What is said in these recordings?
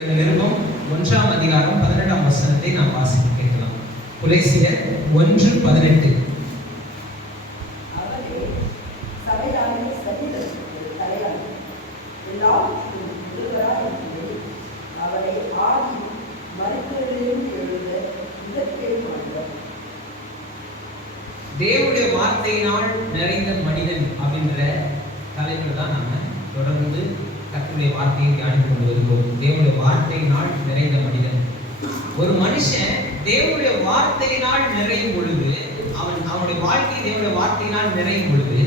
நிருபம் 1ஆம் அதிகாரம் 18ஆம் வசனத்தை நாம் வாசிக்க கேட்கலாம். கொலோசியர் 1:18. அவரே சபையாகிய சரீரத்திற்கு தலையாய் எல்லாவற்றிலும் ஒருவராய் இருக்கிறது. அவரை ஆதியும் மரித்தோரிலிருந்து எழுந்த இதற்கே கொண்டவர். தேவனுடைய வார்த்தையினால் நிறைந்த மனிதன் அப்படின்ற தலைப்பில் தான் நம்ம தொடர்ந்து கர்த்தருடைய வார்த்தையை தியானித்துக் கொண்டு வருகிறோம். தேவனுடைய வார்த்தையினால் நிறைந்த மனிதன். ஒரு மனுஷன் தேவனுடைய வார்த்தையினால் நிறையும் பொழுது, அவனுடைய வாழ்க்கை தேவனுடைய வார்த்தையினால் நிறையும் பொழுது,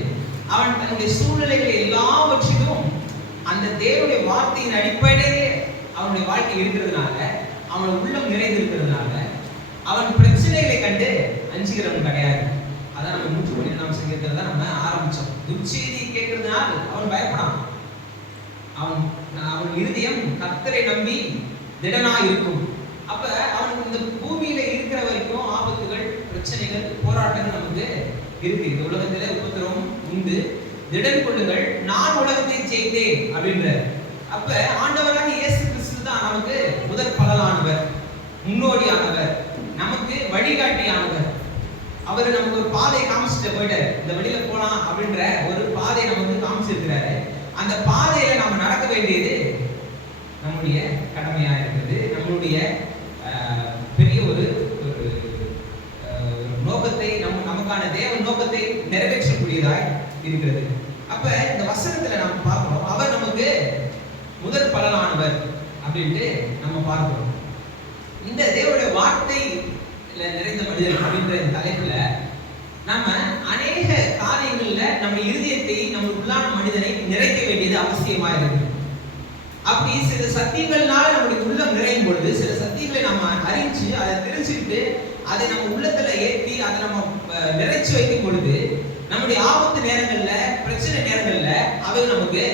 அவன் தன்னுடைய சூழ்நிலைகள் எல்லாவற்றிலும் அந்த தேவனுடைய வார்த்தையின் அடிப்படையிலே அவனுடைய வாழ்க்கை இருக்கிறதுனால, அவன் உள்ளம் நிறைந்திருக்கிறதுனால, அவன் பிரச்சனைகளை கண்டு அஞ்சுகிறவன் கிடையாது. அதான் நம்ம 112ஆம் சங்கீதத்துல நம்ம ஆரம்பிச்சோம். துர்ச்செய்தி கேட்கறதுனால அவன் பயப்படான். அவன் இருதயம் கர்த்தரை நம்பி திடனாய் இருக்கும். அப்ப அவனுக்கு இந்த பூமியில இருக்கிற வரைக்கும் ஆபத்துகள், பிரச்சனைகள், போராட்டங்கள் நமக்கு இருக்கு. இந்த உலகத்துல உபத்திரவம் உண்டு, திடன் கொள்ளுங்கள், நான் உலகத்தை ஜெயித்தேன் அப்படின்ற. அப்ப ஆண்டவராக இயேசு கிறிஸ்து தான் நமக்கு முதற் பலனானவர், முன்னோடியானவர், நமக்கு வழிகாட்டியானவர். அவர் நமக்கு ஒரு பாதையை காமிச்சிட்டு போயிட்டாரு. இந்த வழியில போலாம் அப்படின்ற ஒரு பாதையை நமக்கு காமிச்சிருக்கிறாரு. அந்த பாதையில நம்ம நடக்க வேண்டியது நம்முடைய கடமையா இருக்குது. நம்மளுடைய பெரிய ஒரு நோக்கத்தை நமக்கான தேவ நோக்கத்தை நிறைவேற்றக்கூடியதாய் இருக்கிறது. அப்ப இந்த வசனத்துல நம்ம பார்க்கிறோம், அவர் நமக்கு முதற் பலனானவர் அப்படின்ட்டு நம்ம பார்க்கிறோம். இந்த தேவனுடைய வார்த்தை நிறைந்த மனிதன் அப்படின்ற தலைப்புல நம்ம அநேக காரியங்கள்ல நம்ம இருதயத்தை, நம்ம உள்ளான மனிதனை நிறைக்க வேண்டியது அவசியமா இருக்கு. அப்படி சில சத்தியங்கள்னால நம்முடைய உள்ளம் நிறையும் பொழுது, சில சத்தியங்களை நம்ம அறிஞ்சு அதை தெரிஞ்சுக்கிட்டு அதை நம்ம உள்ளத்துல ஏற்றி அதை நம்ம நிறைச்சு வைக்கும் பொழுது, நம்முடைய ஆபத்து நேரங்கள்ல, பிரச்சனை நேரங்கள்ல அவை நமக்கு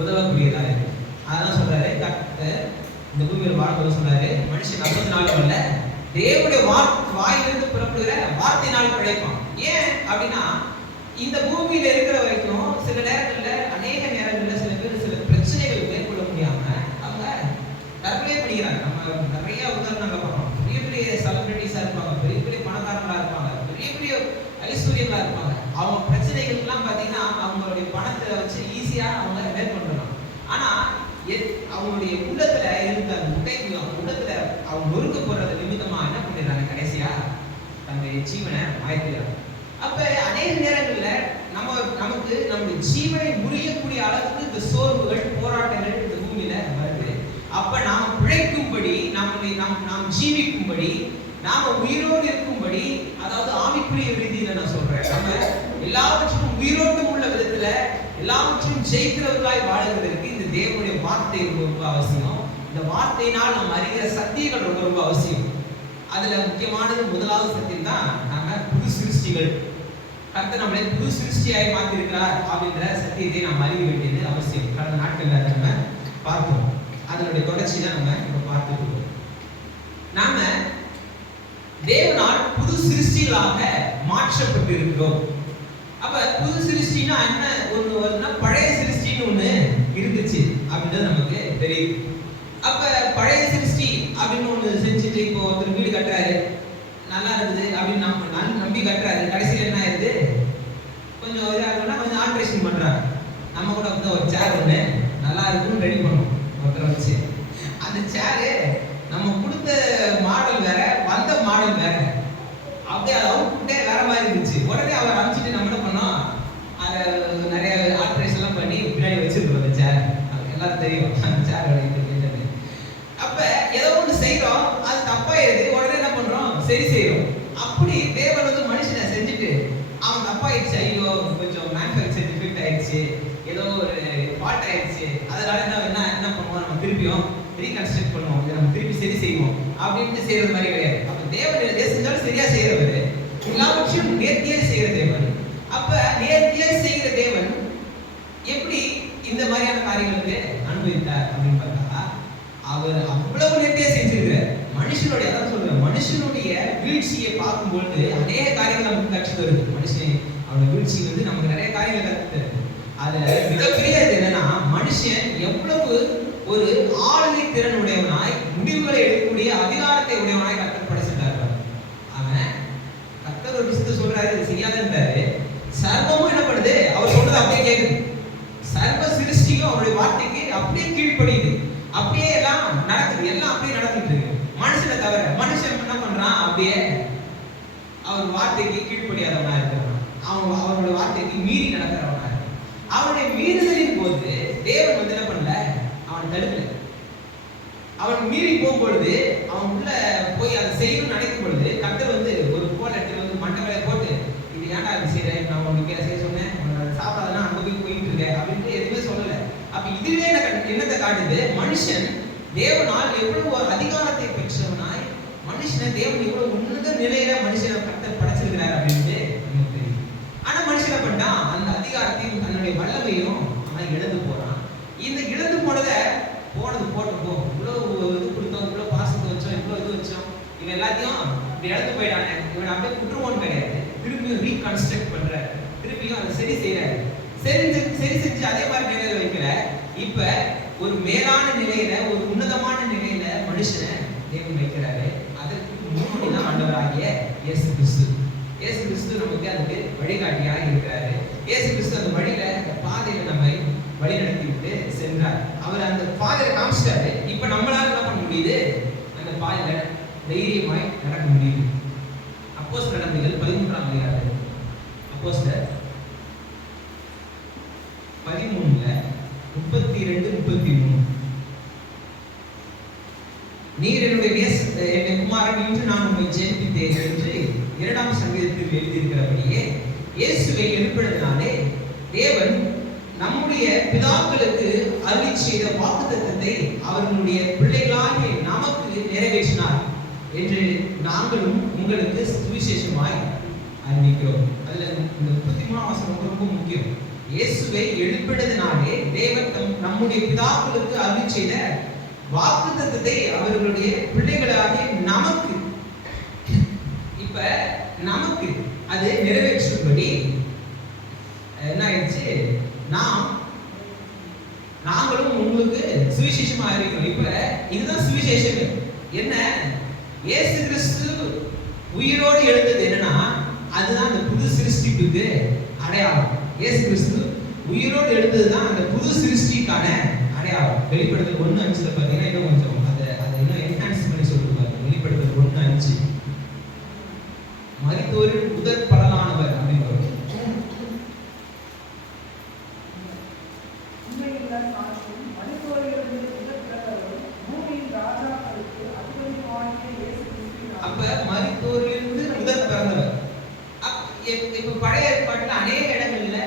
உதவக்கூடியதா இருக்கு. அதான் சொல்றாரு கர்த்தர் இந்த பூமியில் வாழ்க்கை சொல்றாரு, மனுஷன் 40 நாள் அல்ல தேவனுடைய வாயிலிருந்து புறப்படுகிற வார்த்தையினால் பிழைப்பான். ஏன் அப்படின்னா, இந்த பூமியில இருக்கிற வரைக்கும் சில நேரங்கள்ல, அநேக நேரங்கள்ல சில பேர் சில பிரச்சனைகள் மேற்கொள்ள முடியாம அவங்க தற்கொலை பண்ணிக்கிறாங்க. நம்ம நிறைய உதாரணங்கள் பார்க்கணும். பெரிய பெரிய செலிபிரிட்டிஸா இருப்பாங்க, பெரிய பெரிய பணக்காரங்களா இருப்பாங்க, பெரிய பெரிய ஐஸ்வர்யங்களா இருப்பாங்க. அவங்க பிரச்சனைகள் எல்லாம் பாத்தீங்கன்னா அவங்களுடைய பணத்தை வச்சு ஈஸியா அவங்க மேற்கொள்ளலாம். ஆனா அவங்களுடைய உள்ளத்துல இருந்த முட்டைக்கு, உள்ளத்துல அவங்க நொறுக்க போறது நிமித்தமா என்ன பண்ணிடுறாங்க, கடைசியா தன்னுடைய ஜீவனை மாய்க்கிறாங்க. அப்ப அநேக நேரங்கள்ல நமக்கு நம்முடைய ஜீவனை முறியக்கூடிய அளவுக்கு இந்த சோர்வுகள், போராட்டங்கள் இந்த பூமியில வருது. அப்ப நாம் பிழைக்கும்படி, நாம் ஜீவிக்கும்படி, நாம உயிரோடு இருக்கும்படி, அதாவது ஆவிக்குரிய ரீதியில நான் சொல்றேன், நம்ம எல்லாவற்றும் உயிரோட்டம் உள்ள விதத்துல எல்லாவற்றையும் ஜெயிக்கிறவர்களாய் வாழ்கிறதுக்கு இந்த தேவனுடைய வார்த்தை ரொம்ப அவசியம். இந்த வார்த்தையினால் நம்ம அறிகிற சத்தியங்கள் ரொம்ப ரொம்ப அவசியம். அதுல முக்கியமானது முதலாவது சத்தியம் தான் நாம புது சிருஷ்டிகள். கர்த்தர் நம்மளை புது சிருஷ்டியாய் மாற்றிருக்கிறார் அப்படின்ற சத்தியத்தை நாம் அறிய வேண்டியது அவசியம். கடந்த நாட்கள்ல நம்ம பார்த்தோம். அதனுடைய தொடர்ச்சி தான் நம்ம இப்ப பார்த்துட்டு இருக்கோம். நாம தேவனால் புது சிருஷ்டிகளாக மாற்றப்பட்டு இருக்கிறோம். அப்ப புது சிருஷ்டினா என்ன ஒண்ணு வருதுன்னா, பழைய சிருஷ்டின்னு ஒண்ணு இருந்துச்சு அப்படின்றது நமக்கு தெரியும். அப்ப பழைய சிருஷ்டி அப்படின்னு ஒண்ணு செஞ்சுட்டு இப்போ ஒருத்தர் வீடு கட்டுறாரு, நல்லா இருக்குது அப்படின்னு நம்ம நம்பி கட்டுறாரு. கடைசியில் என்ன ஆயிடுது, கொஞ்சம் இதாக இருக்குன்னா கொஞ்சம் ஆல்ட்ரேஷன் பண்றாங்க. நம்ம கூட வந்து ஒரு சேர் ஒண்ணு நல்லா இருக்குன்னு ரெடி பண்ணுவோம் ஒருத்தர் வச்சு. அந்த சேரு நம்ம கொடுத்த மாடல் வேற, வந்த மாடல் வேற, அப்படியே அது அவுட்புட்டே வேற மாதிரி இருந்துச்சு. உடனே அவர் அமைச்சிட்டு நம்ம என்ன பண்ணோம், அதை நிறைய ஆல்ட்ரேஷன் எல்லாம் பண்ணி பின்னாடி வச்சிருக்கோம் அந்த சேர். எல்லாரும் தெரியும் அந்த சேர். அப்ப ஏதோ ஒன்று செய்யறோம், அது தப்பாயிருது, உடனே என்ன பண்றோம், சரி செய்யறோம். அப்படி தேவன் வந்து மனுஷனை செஞ்சுட்டு அவன் தப்பாயிடுச்சு, ஐயோ கொஞ்சம் மேனுஃபேக்சர் டிஃபெக்ட் ஆயிடுச்சு, ஏதோ ஒரு ஃபால்ட் ஆயிடுச்சு, அதனால என்ன பண்ணுவோம், நம்ம திருப்பியும் ரீகன்ஸ்ட்ரக்ட் பண்ணுவோம், இதை நம்ம திருப்பி சரி செய்வோம் அப்படின்ட்டு செய்யறது மாதிரி கிடையாது. அப்ப தேவன் எதை செஞ்சாலும் சரியா செய்யறவர், எல்லாவற்றையும் நேர்த்தியா செய்யற தேவன். அப்ப நேர்த்தியா செய்கிற தேவன் எப்படி இந்த மாதிரியான காரியங்களுக்கு அனுபவித்தார் அப்படின்னு பார்த்தா, அவர் அவ்வளவு நேர்த்தியா செஞ்சிருக்கிறார். மனுஷனுடைய, அதான் சொல்றேன், மனுஷனுடைய வீழ்ச்சியை பார்க்கும்போது அநேக காரியங்கள் நமக்கு கற்று தருது. மனுஷன் அவனோட வீழ்ச்சி வந்து நமக்கு நிறைய காரியங்கள் கற்று தருது. அதுல மிகப்பெரிய என்னன்னா, மனுஷன் எவ்வளவு ஒரு ஆளுகை திறன் உடையவனாய், முடிவுகளை எடுக்கக்கூடிய அதிகாரத்தை உடையவனாய் கர்த்தர் படைச்சிட்டாரு. அவன் கர்த்தர் ஒரு விஷயத்தை சொல்றாரு, இது செய்யாதன்றாரு. சர்வமும் என்ன பண்ணுது? அவர் சொல்றது அப்படியே கேக்குது. சர்வ சிருஷ்டியும் அவருடைய வார்த்தைக்கு அப்படியே கீழ்ப்படியுது. அப்படியே எல்லாம் நடக்குது. எல்லாம் அப்படியே நடந்துட்டு இருக்கு. மனுஷனை தவிர மனுஷன் என்ன பண்றான்? அப்படியே அவர் வார்த்தைக்கு கீழ்ப்படியாதவனா இருக்கிறான். அவருடைய வார்த்தைக்கு மீறி நடக்கிறவனா இருக்கான். அவனுடைய மீறுதலின் போது தேவன் வந்து என்ன பண்ணல? அவன் தடுக்கல. அவன் மீறி போகும்பொழுது, அவன் உள்ள போய் அதை செய்யணும்னு நினைக்கும் பொழுது, கர்த்தர் வந்து ஒரு கோல் எடுத்து வந்து மண்டபலை போட்டு, இது ஏன்டா இது செய்யறேன், நான் உங்களுக்கு செய்ய சொன்னேன், சாப்பிடாதான் அங்க போயிட்டு இருக்கேன் அப்படின்ட்டு எதுவுமே சொல்லல. அப்ப இதுவே என்னத்தை காட்டுது? மனுஷன் தேவனால் எவ்வளவு அதிகாரத்தை பெற்றவனாய், மனுஷனை தேவன் எவ்வளவு உன்னத நிலையில மனுஷனை கர்த்தர் படைச்சிருக்கிறார் அப்படின்ட்டு நமக்கு தெரியும். ஆனா மனுஷனை பண்ணா அந்த அதிகாரத்தையும் தன்னுடைய வல்லமையும் அவன் இழந்து போறான். இந்த இழந்து போனது போட்டு போ, இவ்வளவு இது கொடுத்தோம், இவ்வளவு பாசத்தை வச்சோம், இவ்வளவு இது வச்சோம், இவன் எல்லாத்தையும் இப்படி இழந்து போயிட்டானே, இவன் அப்படியே குற்றுவோன்னு கிடையாது. திரும்பியும் ரீகன்ஸ்ட்ரக்ட் பண்ற, திரும்பியும் அதை சரி செய்யறாரு. சரி செஞ்சு அதே மாதிரி நிலையில வைக்கிற. இப்ப ஒரு மேலான நிலையில, ஒரு உன்னதமான நிலையில மனுஷனை தேவன் வைக்கிறாரு. அதற்கு முன்னோடி தான் ஆண்டவராகிய இயேசு கிறிஸ்து. இயேசு கிறிஸ்து நமக்கு அதுக்கு வழிகாட்டியாக இருக்கிறாரு. இயேசு கிறிஸ்து அந்த வழியில, அந்த பாதையில நம்மை வழி நடத்தி விட்டு சென்றார். அவர் அந்த பாதையில காமிச்சிட்டாரு. இப்ப நம்மளால என்ன பண்ண முடியுது? அந்த பாதையில தைரியமாய் நடக்க முடியுது. அப்போஸ்தலர் நடவடிக்கைகள் 13ஆம் அதிகாரம், அப்போஸ்தலர் 13:32-33. நீர் என்னுடைய குமாரன் என்று நான் உம்மை ஜெனிப்பித்தேன் என்று 2ஆம் சங்கீதத்தில் எழுதியிருக்கிறபடியே, இயேசுவை எழுப்பினதினாலே தேவன் நம்முடைய பிதாக்களுக்கு அருளி செய்த வாக்குத்தத்தத்தை அவர்களுடைய பிள்ளைகளாகிய நமக்கு நிறைவேற்றினார் என்று நாங்களும் உங்களுக்கு சுவிசேஷமாய் அறிவிக்கிறோம். அதுல இந்த 33ஆம் வசனம் ரொம்ப முக்கியம். இயேசுவை எழுப்பினதினாலே தேவன் நம்முடைய பிதாக்களுக்கு அருளி செய்த வாக்குத்தத்தத்தை அவர்களுடைய பிள்ளைகளாகிய நமக்கு, இப்ப நமக்கு அது நிறைவேற்றும்படி என்ன ஆயிடுச்சு? நாங்களும் உங்களுக்கு சுவிசேஷமா அறிவிக்கிறோம். இப்ப இதுதான் சுவிசேஷம். என்ன? இயேசு கிறிஸ்து உயிரோடு எழுந்தது என்னன்னா, அதுதான் அந்த புது சிருஷ்டிப்புக்கு அடையாளம். இயேசு கிறிஸ்து உயிரோடு எழுந்ததுதான் அந்த புது சிருஷ்டிக்கான அடையாளம். வெளிப்படுத்தல் 1:5 பாத்தீங்கன்னா இன்னும் கொஞ்சம் அதை இன்னும் என்ஹான்ஸ் பண்ணி சொல்லிருப்பாரு. வெளிப்படுத்தல் 1:5 மரித்தோரின் முதற் பலனானவர் அப்படின்னு வரும். அப்ப மரித்தோரிலிருந்து முதற் பிறந்தவர். இப்ப பழைய ஏற்பாட்டுல அநேக இடங்கள்ல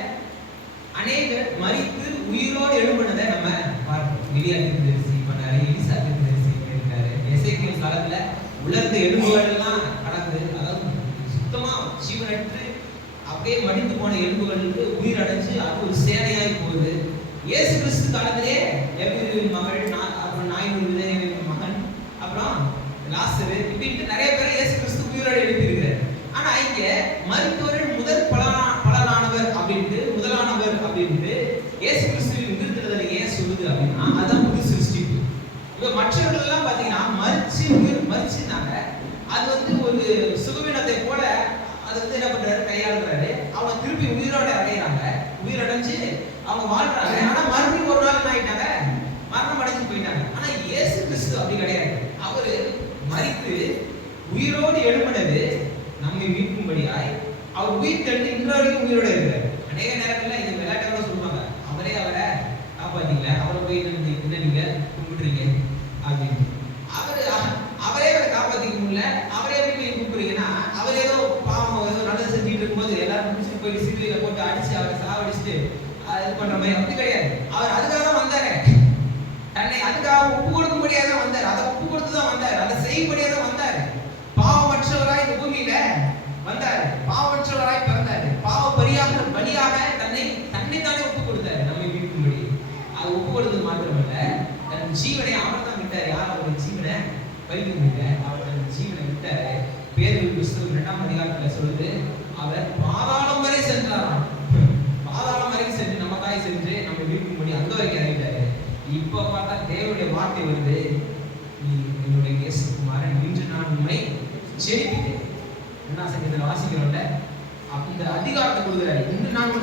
அநேகர் மரித்து உயிரோடு எழும்பினதை நம்ம பார்ப்போம். எலியா தீர்க்கதரிசி பண்ணாரு, எலிசா தீர்க்கதரிசி பண்ணிருக்காரு. எசேக்கியேல் காலத்துல உலர்ந்த எலும்புகள் எல்லாம் கடந்து, அதாவது சுத்தமா ஜீவனற்று அப்படியே மடிந்து போன எலும்புகளுக்கு உயிர் அடைஞ்சு அது ஒரு சேனையாய் போகுது. இயேசு கிறிஸ்து காலத்திலே எபிரேயரின் மகள், அப்புறம் நாயின் விதவையின் மகன், அப்புறம் லாசரு, இப்படின்ட்டு நிறைய பேர் இயேசு கிறிஸ்து உயிரோடு எழுப்பியிருக்கிறார். ஆனா இங்க மரித்தோரின் முதற் பலனானவர் அப்படின்ட்டு, முதலானவர் அப்படின்ட்டு இயேசு கிறிஸ்துவின் உயிர்த்தெழுதலை ஏன் சொல்லுது அப்படின்னா, அதான் புது சிருஷ்டிப்பு. இப்ப மற்றவர்கள் எல்லாம் பாத்தீங்கன்னா மரிச்சுனாங்க. அது வந்து ஒரு சுகவீனத்தை போல அது வந்து என்ன பண்றாரு? கையாளுறாரு. அவங்க திருப்பி உயிரோட அடையிறாங்க. உயிரடைஞ்சு அவங்க வாழ்றாங்க. ஆனா மறுபடியும் ஒரு நாள் என்ன ஆயிட்டாங்க? மரணம் அடைஞ்சு போயிட்டாங்க. ஆனா இயேசு கிறிஸ்து அப்படி கிடையாது. அவரு மரித்து உயிரோடு எழும்பினது நம்மை மீட்கும்படியாய். அவர் உயிர் தெளிந்து இன்று வரைக்கும் உயிரோட இருக்கிறார். அநேக நேரங்கள்ல இது விளையாட்டோட சொல்லுவாங்க, அவரே அவரை காப்பாத்தீங்கள, அவரை போய் என்ன நீங்க கும்பிடுறீங்க அப்படின்னு. அவரே அவரை காப்பாத்திக்க முடியல, அவரே போய் கூப்பிடுறீங்கன்னா, அவர் ஏதோ பாவம் ஏதோ நல்லது செஞ்சுட்டு இருக்கும்போது எல்லாரும் முடிச்சுட்டு போய் சிலுவையில போட்டு அடிச்சு அவரை சாவடிச்சுட்டு இது பண்ற மாதிரி அப்படி கிடையாது. அவர் அதுக்காக தான் வந்தாரு. தன்னை அதுக்காக ஒப்பு கொடுக்கும்படியா தான் வந்தார். அதை ஒப்பு கொடுத்து தான் வந்தார். அதை செய்யும்படியா தான் வந்தார். பாவமற்றவராய் இந்த பூமியில வந்தார். பாவமற்றவராய் பிறந்தார். பாவ பலியாக தன்னை தானே ஒப்பு கொடுத்தாரு நம்மை மீட்கும்படி. அது ஒப்பு கொடுத்தது மாத்திரமல்ல, தன் ஜீவனை அவர் தான் விட்டார். யார் அவருடைய ஜீவனை பறிக்க முடியல, அவர் தன் ஜீவனை விட்டாரு. பேதுரு புத்தகம் 2ஆம் அதிகாரத்துல சொல்லுது, அவர் பாதாளம் வரை சென்றாராம். பாதாளம் வரை சென்று நமக்காய் சென்று நம்ம மீட்கும்படி அந்த வரைக்கும் இறங்கிட்டாரு. இப்ப பார்த்தா தேவனுடைய வார்த்தை வருது, நீ என்னுடைய நேசகுமாரன், இன்று நான் உண்மை ஜெயிப்பித்தேன். என்ன சங்கீதத்தில் வாசிக்கிறோம்ல, அந்த அதிகாரத்தை கொடுக்குறாரு. இன்று நான்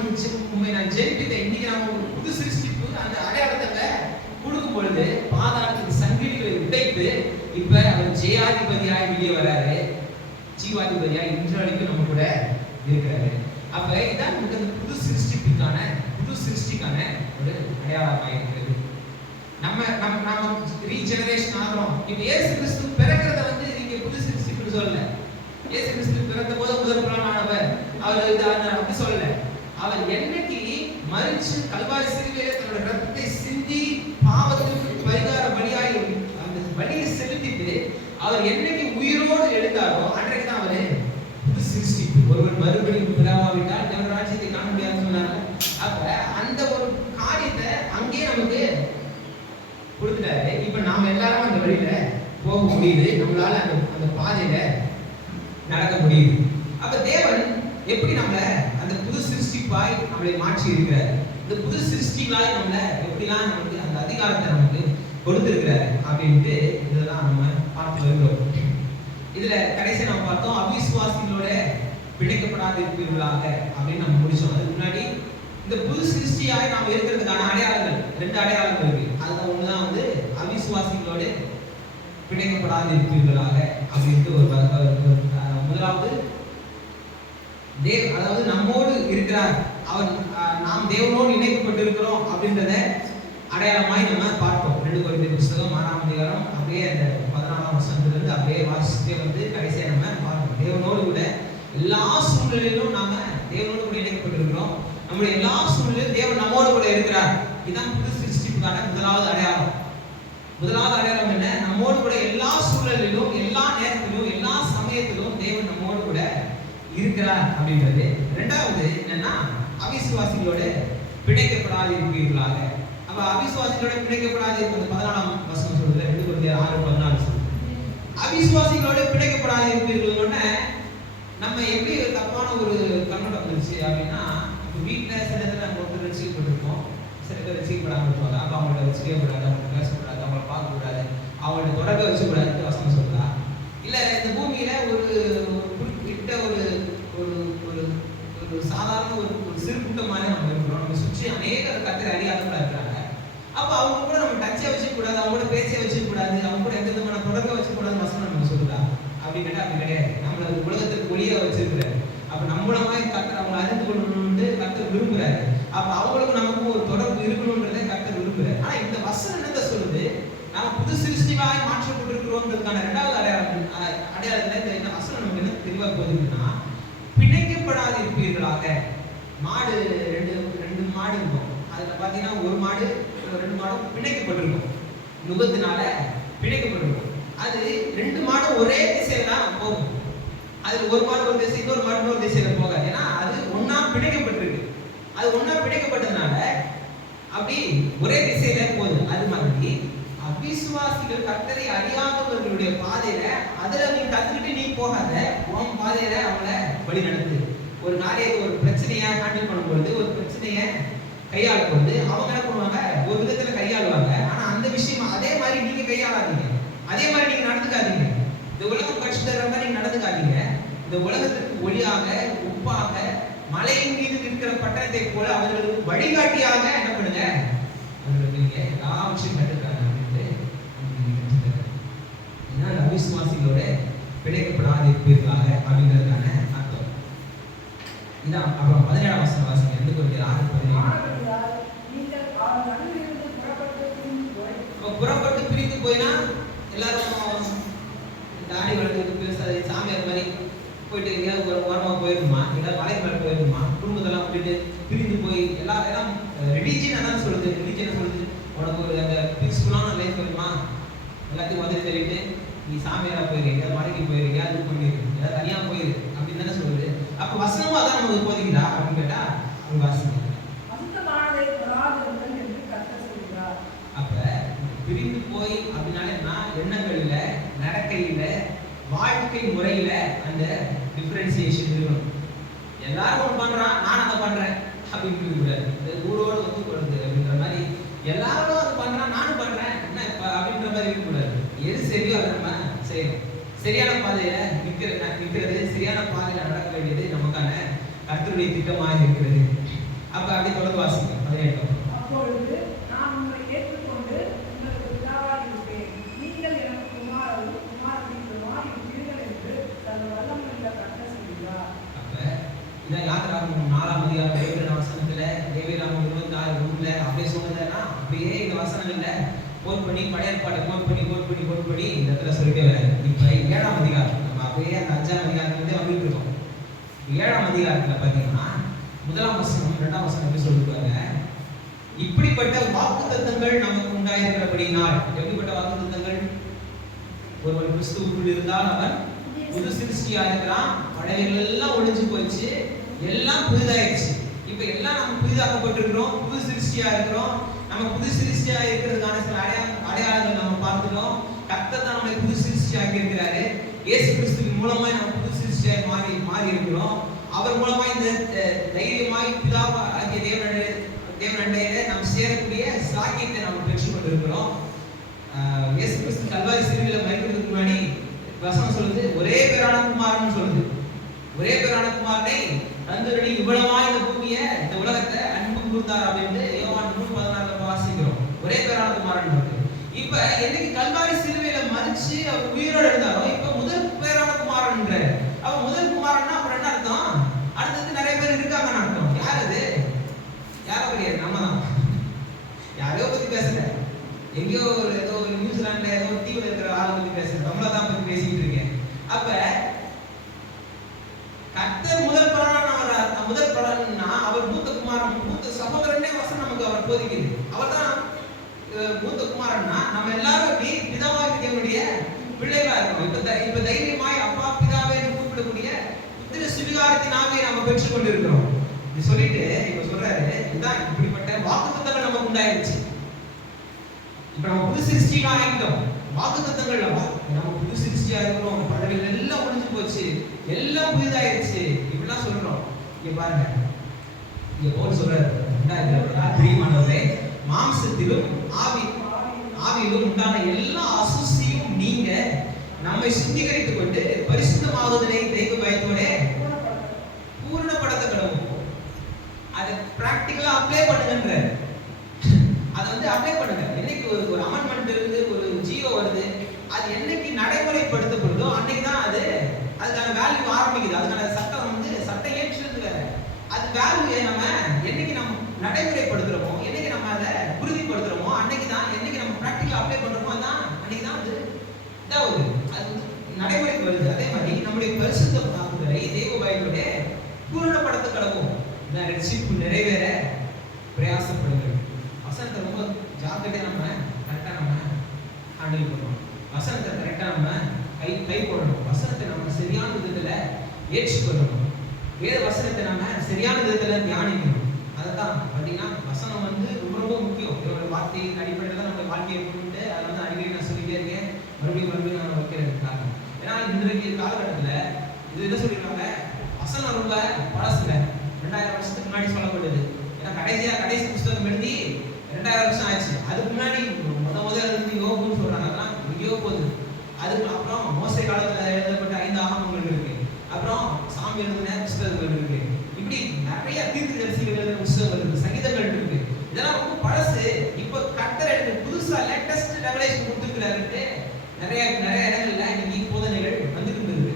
உண்மை நான் ஜெயிப்பித்தேன். இன்னைக்கு நான் ஒரு புது சிருஷ்டிப்பு அந்த அடையாளத்தை கொடுக்கும் பொழுது பாதாளத்துக்கு சங்கிலிகளை உடைத்து இப்ப அவர் ஜெயாதிபதியாய் வெளியே வராரு, ஜீவாதிபதியாய் இன்று வரைக்கும் நம்ம கூட இருக்கிறாரு. அப்ப இதான் புது சிருஷ்டிக்கான ஒரு அடையாளமாக இருக்கிறது. நம்ம ரீஜெனரேஷன் ஆகிறோம். இப்ப இயேசு கிறிஸ்து பிறக்கிறத நீங்க புது சிருஷ்டிப்புன்னு சொல்லல. இயேசு கிறிஸ்து பிறந்த போது முதல் பலனானவர் அவர் அப்படி சொல்லல. அவர் என்னைக்கு மரிச்சு கல்வாரி சிலுவையிலே தன்னோட ரத்தத்தை சிந்தி பாவத்துக்கு பரிகார பலியாய் அந்த பலியை செலுத்திட்டு அவர் என்னைக்கு உயிரோடு எழுந்தாரோ அன்றைக்கு தான் அவரு புது சிருஷ்டிப்பு. ஒருவன் மறுபடியும் பிறவாவிட்டால் தேவன் ராஜ்யத்தை காண முடியாதுன்னு சொன்னாங்க. அப்ப அந்த ஒரு காரியத்தை அங்கேயே நமக்கு கொடுத்துட்டாரு. இப்ப நாம எல்லாரும் அந்த வழியில போக முடியுது, நம்மளால அந்த பாதையில நடக்க முடியுது. அப்ப தேவன் எப்படி நம்மள அந்த புது சிருஷ்டிப்பாய் நம்மளை மாற்றி இருக்கிறார், இந்த புது சிருஷ்டிகளாய் நம்மள எப்படிலாம் நமக்கு அந்த அதிகாரத்தை நமக்கு கொடுத்திருக்கிறார் அப்படின்ட்டு இதெல்லாம் நம்ம பார்த்து வருகிறோம். இதுல கடைசியா நம்ம பார்த்தோம், அவிசுவாசிகளோட பிணைக்கப்படாது இருப்பீர்களாக அப்படின்னு நம்ம முடிச்சோம். அதுக்கு முன்னாடி இந்த புது சிருஷ்டியாய் நாம் இருக்கிறதுக்கான அடையாளங்கள் 2 அடையாளங்கள் இருக்கு. அதுல ஒண்ணுதான் அவிசுவாசிகளோட பிணைக்கப்படாது இருப்பீர்களாக அப்படின்ட்டு ஒரு முதலாவது அதாவது நம்மோடு இருக்கிறார், அவன் நாம் தேவனோடு இணைக்கப்பட்டிருக்கிறோம் அப்படின்றத அடையாளமாய் நம்ம பார்த்தோம். 2 கொரிந்தியர் புத்தகம் 6ஆம் அதிகாரம் அப்படியே அந்த 14ஆம் வசனத்திலிருந்து அப்படியே வாசிச்சுட்டே கடைசியா நம்ம பார்த்தோம். தேவனோடு கூட எல்லா சூழ்நிலையிலும் நாம தேவனோடு கூட இணைக்கப்பட்டிருக்கிறோம். நம்முடைய எல்லா சூழ்நிலையிலும் தேவன் நம்மோடு கூட இருக்கிறார். இதுதான் புது சிருஷ்டிப்புக்கான முதலாவது அடையாளம். முதலாவது அடையாளம் என்ன? நம்மோடு கூட எல்லா சூழ்நிலையிலும், எல்லா நேரத்திலும், எல்லா சமயத்திலும் தேவன் நம்மோடு கூட இருக்கிறார் அப்படின்றது. 2வது என்னன்னா, அவிசுவாசிகளோட பிணைக்கப்படாது இருப்பீர்களாக. அப்ப அவிசுவாசிகளோட பிணைக்கப்படாது இருப்பது 14ஆம் வசனம் சொல்லுது. 2 கொரிந்தியர் 6:14 சொல்லுது. அவிசுவாசிகளோட பிணைக்கப்படாது இருப்பீர்கள்னு நம்ம எப்படி தப்பான ஒரு கண்ணோட்டம் இருந்துச்சு அப்படின்னா, இப்போ வீட்டில் சில நேரத்தில் நம்ம ஒருத்தர் ரசிக்கப்பட்டிருப்போம், சில பேர் ரசிக்கப்படாமல் இருப்பாங்க. அப்போ அவங்கள்ட்ட வச்சுக்கவே கூடாது, அவங்கள்ட்ட பேசக்கூடாது, அவங்கள பார்க்கக்கூடாது, அவங்கள்ட்ட தொடர்பை வச்சுக்கூடாதுன்னு வசனம் சொல்லுதா? இல்லை இந்த பூமியில ஒரு குறிப்பிட்ட ஒரு ஒரு ஒரு ஒரு சாதாரண ஒரு சிறு கூட்டமாக நம்ம இருக்கிறோம். நம்ம சுற்றி அநேக கர்த்தரை அறியாதவங்களா இருக்கிறாங்க. அப்போ அவங்க கூட நம்ம டச்சை வச்சுக்கூடாது, அவங்க கூட பேச்சை வச்சுக்கூடாது, அவங்க கூட எந்த விதமான தொடர்பை வச்சுக்கூடாதுன்னு வசனம் நம்ம சொல்லுதா? அப்படி கேட்டால் அப்படி கிடையாது. நம்மளை உலகத்திற்கு ஒளியா வச்சிருக்கிறாரு. அப்ப நம்மளமாய் கர்த்தர் அவங்களை அறிந்து கொள்ளணும்னு கர்த்தர் விரும்புறாரு. அப்ப அவங்களுக்கும் நமக்கும் ஒரு தொடர்பு இருக்கணும்ன்றதை கர்த்தர் விரும்புறாரு. ஆனா இந்த வசனம் என்னத்தை சொல்லுது? நாம புது சிருஷ்டியாய் மாற்றப்பட்டிருக்கிறோம்ன்றதுக்கான 2வது அடையாளத்துல இந்த வசனம் நமக்கு என்ன தெளிவா போகுதுன்னா, பிணைக்கப்படாது இருப்பீர்களாக. மாடு ரெண்டு மாடு இருக்கும். அதுல பாத்தீங்கன்னா ஒரு மாடு 2 மாடும் பிணைக்கப்பட்டிருக்கும், நுகத்தினால பிணைக்கப்பட்டிருக்கும். அது 2 மாடும் ஒரே திசையில தான் போகும். அது ஒரு மாடு ஒரு திசை, இன்னொரு மாடு இன்னொரு திசையில போகாது. ஏன்னா அது ஒண்ணா பிணைக்கப்பட்டிருக்கு. அது ஒண்ணா பிணைக்கப்பட்டதுனால அப்படி ஒரே திசையில போகுது. அது மாதிரி அவிசுவாசிகள் கர்த்தரை அறியாதவர்களுடைய பாதையில அதுல நீ கத்துக்கிட்டு நீ போகாத, உன் பாதையில அவங்கள வழி நடத்து. ஒரு காரியத்தை, ஒரு பிரச்சனையை ஹேண்டில் பண்ணும்பொழுது, ஒரு பிரச்சனையை கையாளும் பொழுது அவங்க என்ன பண்ணுவாங்க? ஒரு விதத்துல கையாளுவாங்க. ஆனா அந்த விஷயம் அதே மாதிரி நீங்க கையாளாதீங்க, அதே மாதிரி நீங்க நடந்துக்காதீங்க. இந்த உலகம் கட்சி தர்ற மாதிரி நீங்க நடந்துக்காதீங்க. இந்த உலகத்திற்கு ஒளியாக, உப்பாக, மலையின் மீது இருக்கிற பட்டணத்தை போல அவர்களுக்கு வழிகாட்டியாக என்ன பண்ணுங்க? அவர்களுக்கு நீங்க எல்லா விஷயம் கட்டுக்கிறாங்க அப்படின்ட்டு அவிசுவாசிகளோட பிணைக்கப்படாது இருப்பீர்களாக அப்படின்றதுக்கான அர்த்தம் இதான். அப்புறம் 17ஆம் வசனம் வாசிங்க. 2 கொரிந்தியர் 6:17. புறப்பட்டு பிரிந்து போயினா எல்லாரும் தாடி வளர்த்துட்டு பேசாது சாமியார் மாதிரி போயிட்டு எங்கேயாவது ஒரு வாரமாக போயிருக்குமா, எங்கேயாவது மலைக்கு மேலே போயிருக்குமா, குடும்பத்தெல்லாம் விட்டுட்டு பிரிந்து போய் எல்லாம் ரிலீஜியன் தான் சொல்லுது. ரிலீஜியன் சொல்லுது உனக்கு ஒரு அந்த பீஸ்ஃபுல்லான லைஃப் வருமா, எல்லாத்தையும் வந்து சொல்லிட்டு நீ சாமியாரா போயிரு, எங்கேயாவது மலைக்கு போயிரு, எங்கேயாவது இது பண்ணிரு, ஏதாவது தனியாக போயிரு அப்படின்னு தானே சொல்லுது. அப்போ வசனமும் அதான் நமக்கு போதிக்குதா அப்படின்னு கேட்டா அவங்க வாசிங்க. அப்ப பிரிந்து போய் அப்படின்னாலே எண்ணங்கள்ல, நடக்கையில, வாழ்க்கை முறையில அந்த டிஃபரன்சியேஷன் இருக்கணும். எல்லாரும் ஒன்று பண்றான், நான் அதை பண்றேன் அப்படின்னு கூடாது. இந்த ஊரோடு ஒத்து கொடுது அப்படின்ற மாதிரி எல்லாரும் அது பண்றான், நானும் பண்றேன், என்ன அப்படின்ற மாதிரி இருக்கக்கூடாது. எது சரியோ அதை நம்ம செய்யணும். சரியான பாதையில நிக்கிறது, சரியான பாதையில நடக்க வேண்டியது நமக்கான கர்த்தருடைய திட்டமாக இருக்கிறது. அப்ப அப்படி தொடர்ந்து வாசிங்க 18. அப்பொழுது நான் உங்களை ஏற்றுக்கொண்டு உங்களுக்கு பிதாவாய் இருப்பேன். நீங்கள் எனக்கு குமாரரும் குமாரத்திகளுமாய் இருப்பீர்கள் என்று தன் வல்லமையுள்ள கர்த்தர் சொல்கிறார். அப்ப இதான் யாத்திராகமம் 4ஆம் அதிகாரம் 7ஆம் வசனத்துல லேவியராகமம் 26:1 அப்படியே சொன்னதுன்னா அப்படியே இந்த வசனங்கள்ல கோட் பண்ணி பழைய ஏற்பாட்டை கோட் பண்ணி இந்த இடத்துல சொல்லிட்டே வராரு. இப்ப 7ஆம் அதிகாரம் நம்ம அப்படியே அந்த 5ஆம் அதிகாரத்துல வந்துட்டு இருக்கோம். 7ஆம் அதிகாரத்துல பாத்தீங்கன்னா 1ஆம் வசனம் 2ஆம் வசனம் எப்படி சொல்லிருக்காங்க, இப்படிப்பட்ட வாக்குத்தத்தங்கள் நமக்கு உண்டாயிருக்கிறபடினால். எப்படிப்பட்ட வாக்குத்தத்தங்கள்? ஒருவன் கிறிஸ்துவுக்குள் இருந்தால் அவன் புது சிருஷ்டியா இருக்கிறான், பழையவைகள் எல்லாம் ஒழிஞ்சு போச்சு, எல்லாம் புதிதாயிடுச்சு. இப்ப எல்லாம் நம்ம புதிதாக்கப்பட்டிருக்கிறோம், புது சிருஷ்டியா இருக்கிறோம். நம்ம புது சிருஷ்டியா இருக்கிறதுக்கான சில அடையாளங்கள் நம்ம பார்த்துட்டோம். கர்த்தர் தான் நம்மை புது சிருஷ்டியாக்கி இருக்கிறாரு. இயேசு கிறிஸ்துவின் மூலமா நம்ம புது சிருஷ்டியாய் மாறி இருக்கிறோம். அவர் மூலமா இந்த தைரியமாய் பிதாவாகிய தேவனண்டையில நாம் சேரக்கூடிய சாக்கியத்தை நாம் பெற்றுக் கொண்டிருக்கிறோம். இயேசு கிறிஸ்து கல்வாரி சிலுவையில மரிக்கிறதுக்கு முன்னாடி வசனம் சொல்லுது, ஒரே பேரான குமாரன் சொல்லுது. ஒரே பேரான குமாரனை தந்தருடைய இவ்வளவாய் இந்த பூமியை, இந்த உலகத்தை அன்பு கூர்ந்தார் அப்படின்னு யோவான் 3:16 வாசிக்கிறோம். ஒரே பேரான குமாரன் இருக்கு. இப்ப என்னைக்கு கல்வாரி சிலுவையில மரிச்சு அவர் உயிரோடு இருந்தாரோ, இப்ப முதல் பேரான குமாரன்ற. அவ முதல் குமாரன்னா அப்புறம் என்ன அர்த்தம்? அடுத்தது நிறைய பேர் இருக்காங்கன்னு அர்த்தம். யார் அது? யாரோ கிடையாது, நம்ம தான். யாரையோ பத்தி பேசல, எங்கேயோ ஏதோ நியூசிலாந்துல ஏதோ தீவுல இருக்கிற ஆளை பத்தி பேசுறேன், நம்மள தான் பத்தி பேசிட்டு இருக்கேன். அப்ப கர்த்தர் முதல் பலன்னா அவர் மூத்த குமாரன், மூத்த சகோதரனே வசனம் நமக்கு அவர் போதிக்குது. அவர் தான் மூத்த குமாரன்னா நம்ம எல்லாரும் அப்படி பிதாவாகிய தேவனுடைய பிள்ளைகளா இருக்கோம். இப்ப தைரியமாய் அப்பா பிதாவே என்று கூப்பிடக்கூடிய புத்திர சுவிகாரத்தினாவே நம்ம பெற்றுக் கொண்டிருக்கிறோம். இது சொல்லிட்டு இப்ப சொல்றாரு, இதுதான் இப்படிப்பட்ட வாக்குத்தத்தங்கள் நமக்கு உண்டாயிருச்சு. இப்ப நம்ம புது சிருஷ்டியா ஆகிட்டோம். வாக்குத்தத்தங்கள் நம்ம புது சிருஷ்டியா இருக்கிறோம், பழங்கள் எல்லாம் ஒழிஞ்சு போச்சு, எல்லாம் புதிதாயிருச்சு இப்படிலாம் சொல்றோம். இங்க பாருங்க, இங்க போல் சொல்றாரு, பிரியமானவரே, மாம்சத்திலும் ஆவியிலும் உண்டான எல்லா அசுசியும் நீங்க நம்மை சுத்திகரித்துக் கொண்டு பரிசுத்தமாகுதலை தெய்வ பயத்தோட பூரணப்படுத்த கடவுள். அதை பிராக்டிகலா அப்ளை பண்ணுங்கன்ற. அதை அப்ளை பண்ணுங்க. என்னைக்கு ஒரு அமெண்ட்மெண்ட் இருந்து ஒரு ஜியோ வருது, அது என்னைக்கு நடைமுறைப்படுத்தப்படுதோ அன்னைக்கு தான் அதுக்கான வேல்யூ ஆரம்பிக்குது. அதுக்கான சட்டம் ஏற்றுறது வேற. அது வேல்யூ நம்ம என்னைக்கு நம்ம நடைமுறைப்படுத்துறோமோ, என்னைக்கு நம்ம அதை உறுதிப்படுத்துறோமோ அன்னைக்கு தான், என்னைக்கு நம்ம பிராக்டிகலா அப்ளை பண்றோமோ தான் அன்னைக்கு தான் அது நடைமுறைக்கு வருது. அதே மாதிரி நம்முடைய பரிசுத்தமாகுதலை தெய்வ பயத்தோட பூரணப்படுத்த கடவுள். ரட்சிப்பு நிறைவேற பிரயாசப்படுகிறது. வசனத்தை ரொம்ப ஜாக்கிரதையா நம்ம கரெக்டா நம்ம ஹேண்டில் பண்ணணும். வசனத்தை கரெக்டா நம்ம கை போடணும். வசனத்தை நம்ம சரியான விதத்துல ஏற்றுக்கொள்ளணும். வேத வசனத்தை நம்ம சரியான விதத்துல தியானிக்கணும். அதான் பார்த்தீங்கன்னா வசனம் ரொம்ப ரொம்ப முக்கியம். இதோட வார்த்தையின் அடிப்படையில் தான் நம்ம வாழ்க்கையை கொண்டு அதை அடிக்கடி நான் சொல்லிட்டே இருக்கேன், மறுபடியும் நான் வைக்கிறதுக்காக. ஏன்னா இன்றைக்கு காலகட்டத்தில் இது என்ன சொல்லிடுறாங்க, வசனம் ரொம்ப பழசுல 2000 வருஷத்துக்கு முன்னாடி சொல்லப்படுது. ஏன்னா கடைசி புத்தகம் எழுதி 2000 வருஷம் ஆச்சு. அதுக்கு முன்னாடி முதல்ல இருந்து யோகுன்னு சொல்றாங்க, அதெல்லாம் எங்கேயோ போகுது. அதுக்கு அப்புறம் மோசே காலத்துல எழுதப்பட்ட 5 ஆகமங்கள் இருக்கு. அப்புறம் சாமி எழுதின புத்தகங்கள் இருக்கு. இப்படி நிறைய தீர்க்கதரிசிகள் எழுதின புத்தகங்கள் இருக்கு, சங்கீதங்கள் இருக்கு. இதெல்லாம் ரொம்ப பழசு. இப்ப கர்த்தர் எனக்கு புதுசா லேட்டஸ்ட் ரெவலேஷன் கொடுத்துருக்கிறாரு. நிறைய இடங்கள்ல இன்னைக்கு போதனைகள் வந்துட்டு இருக்கு.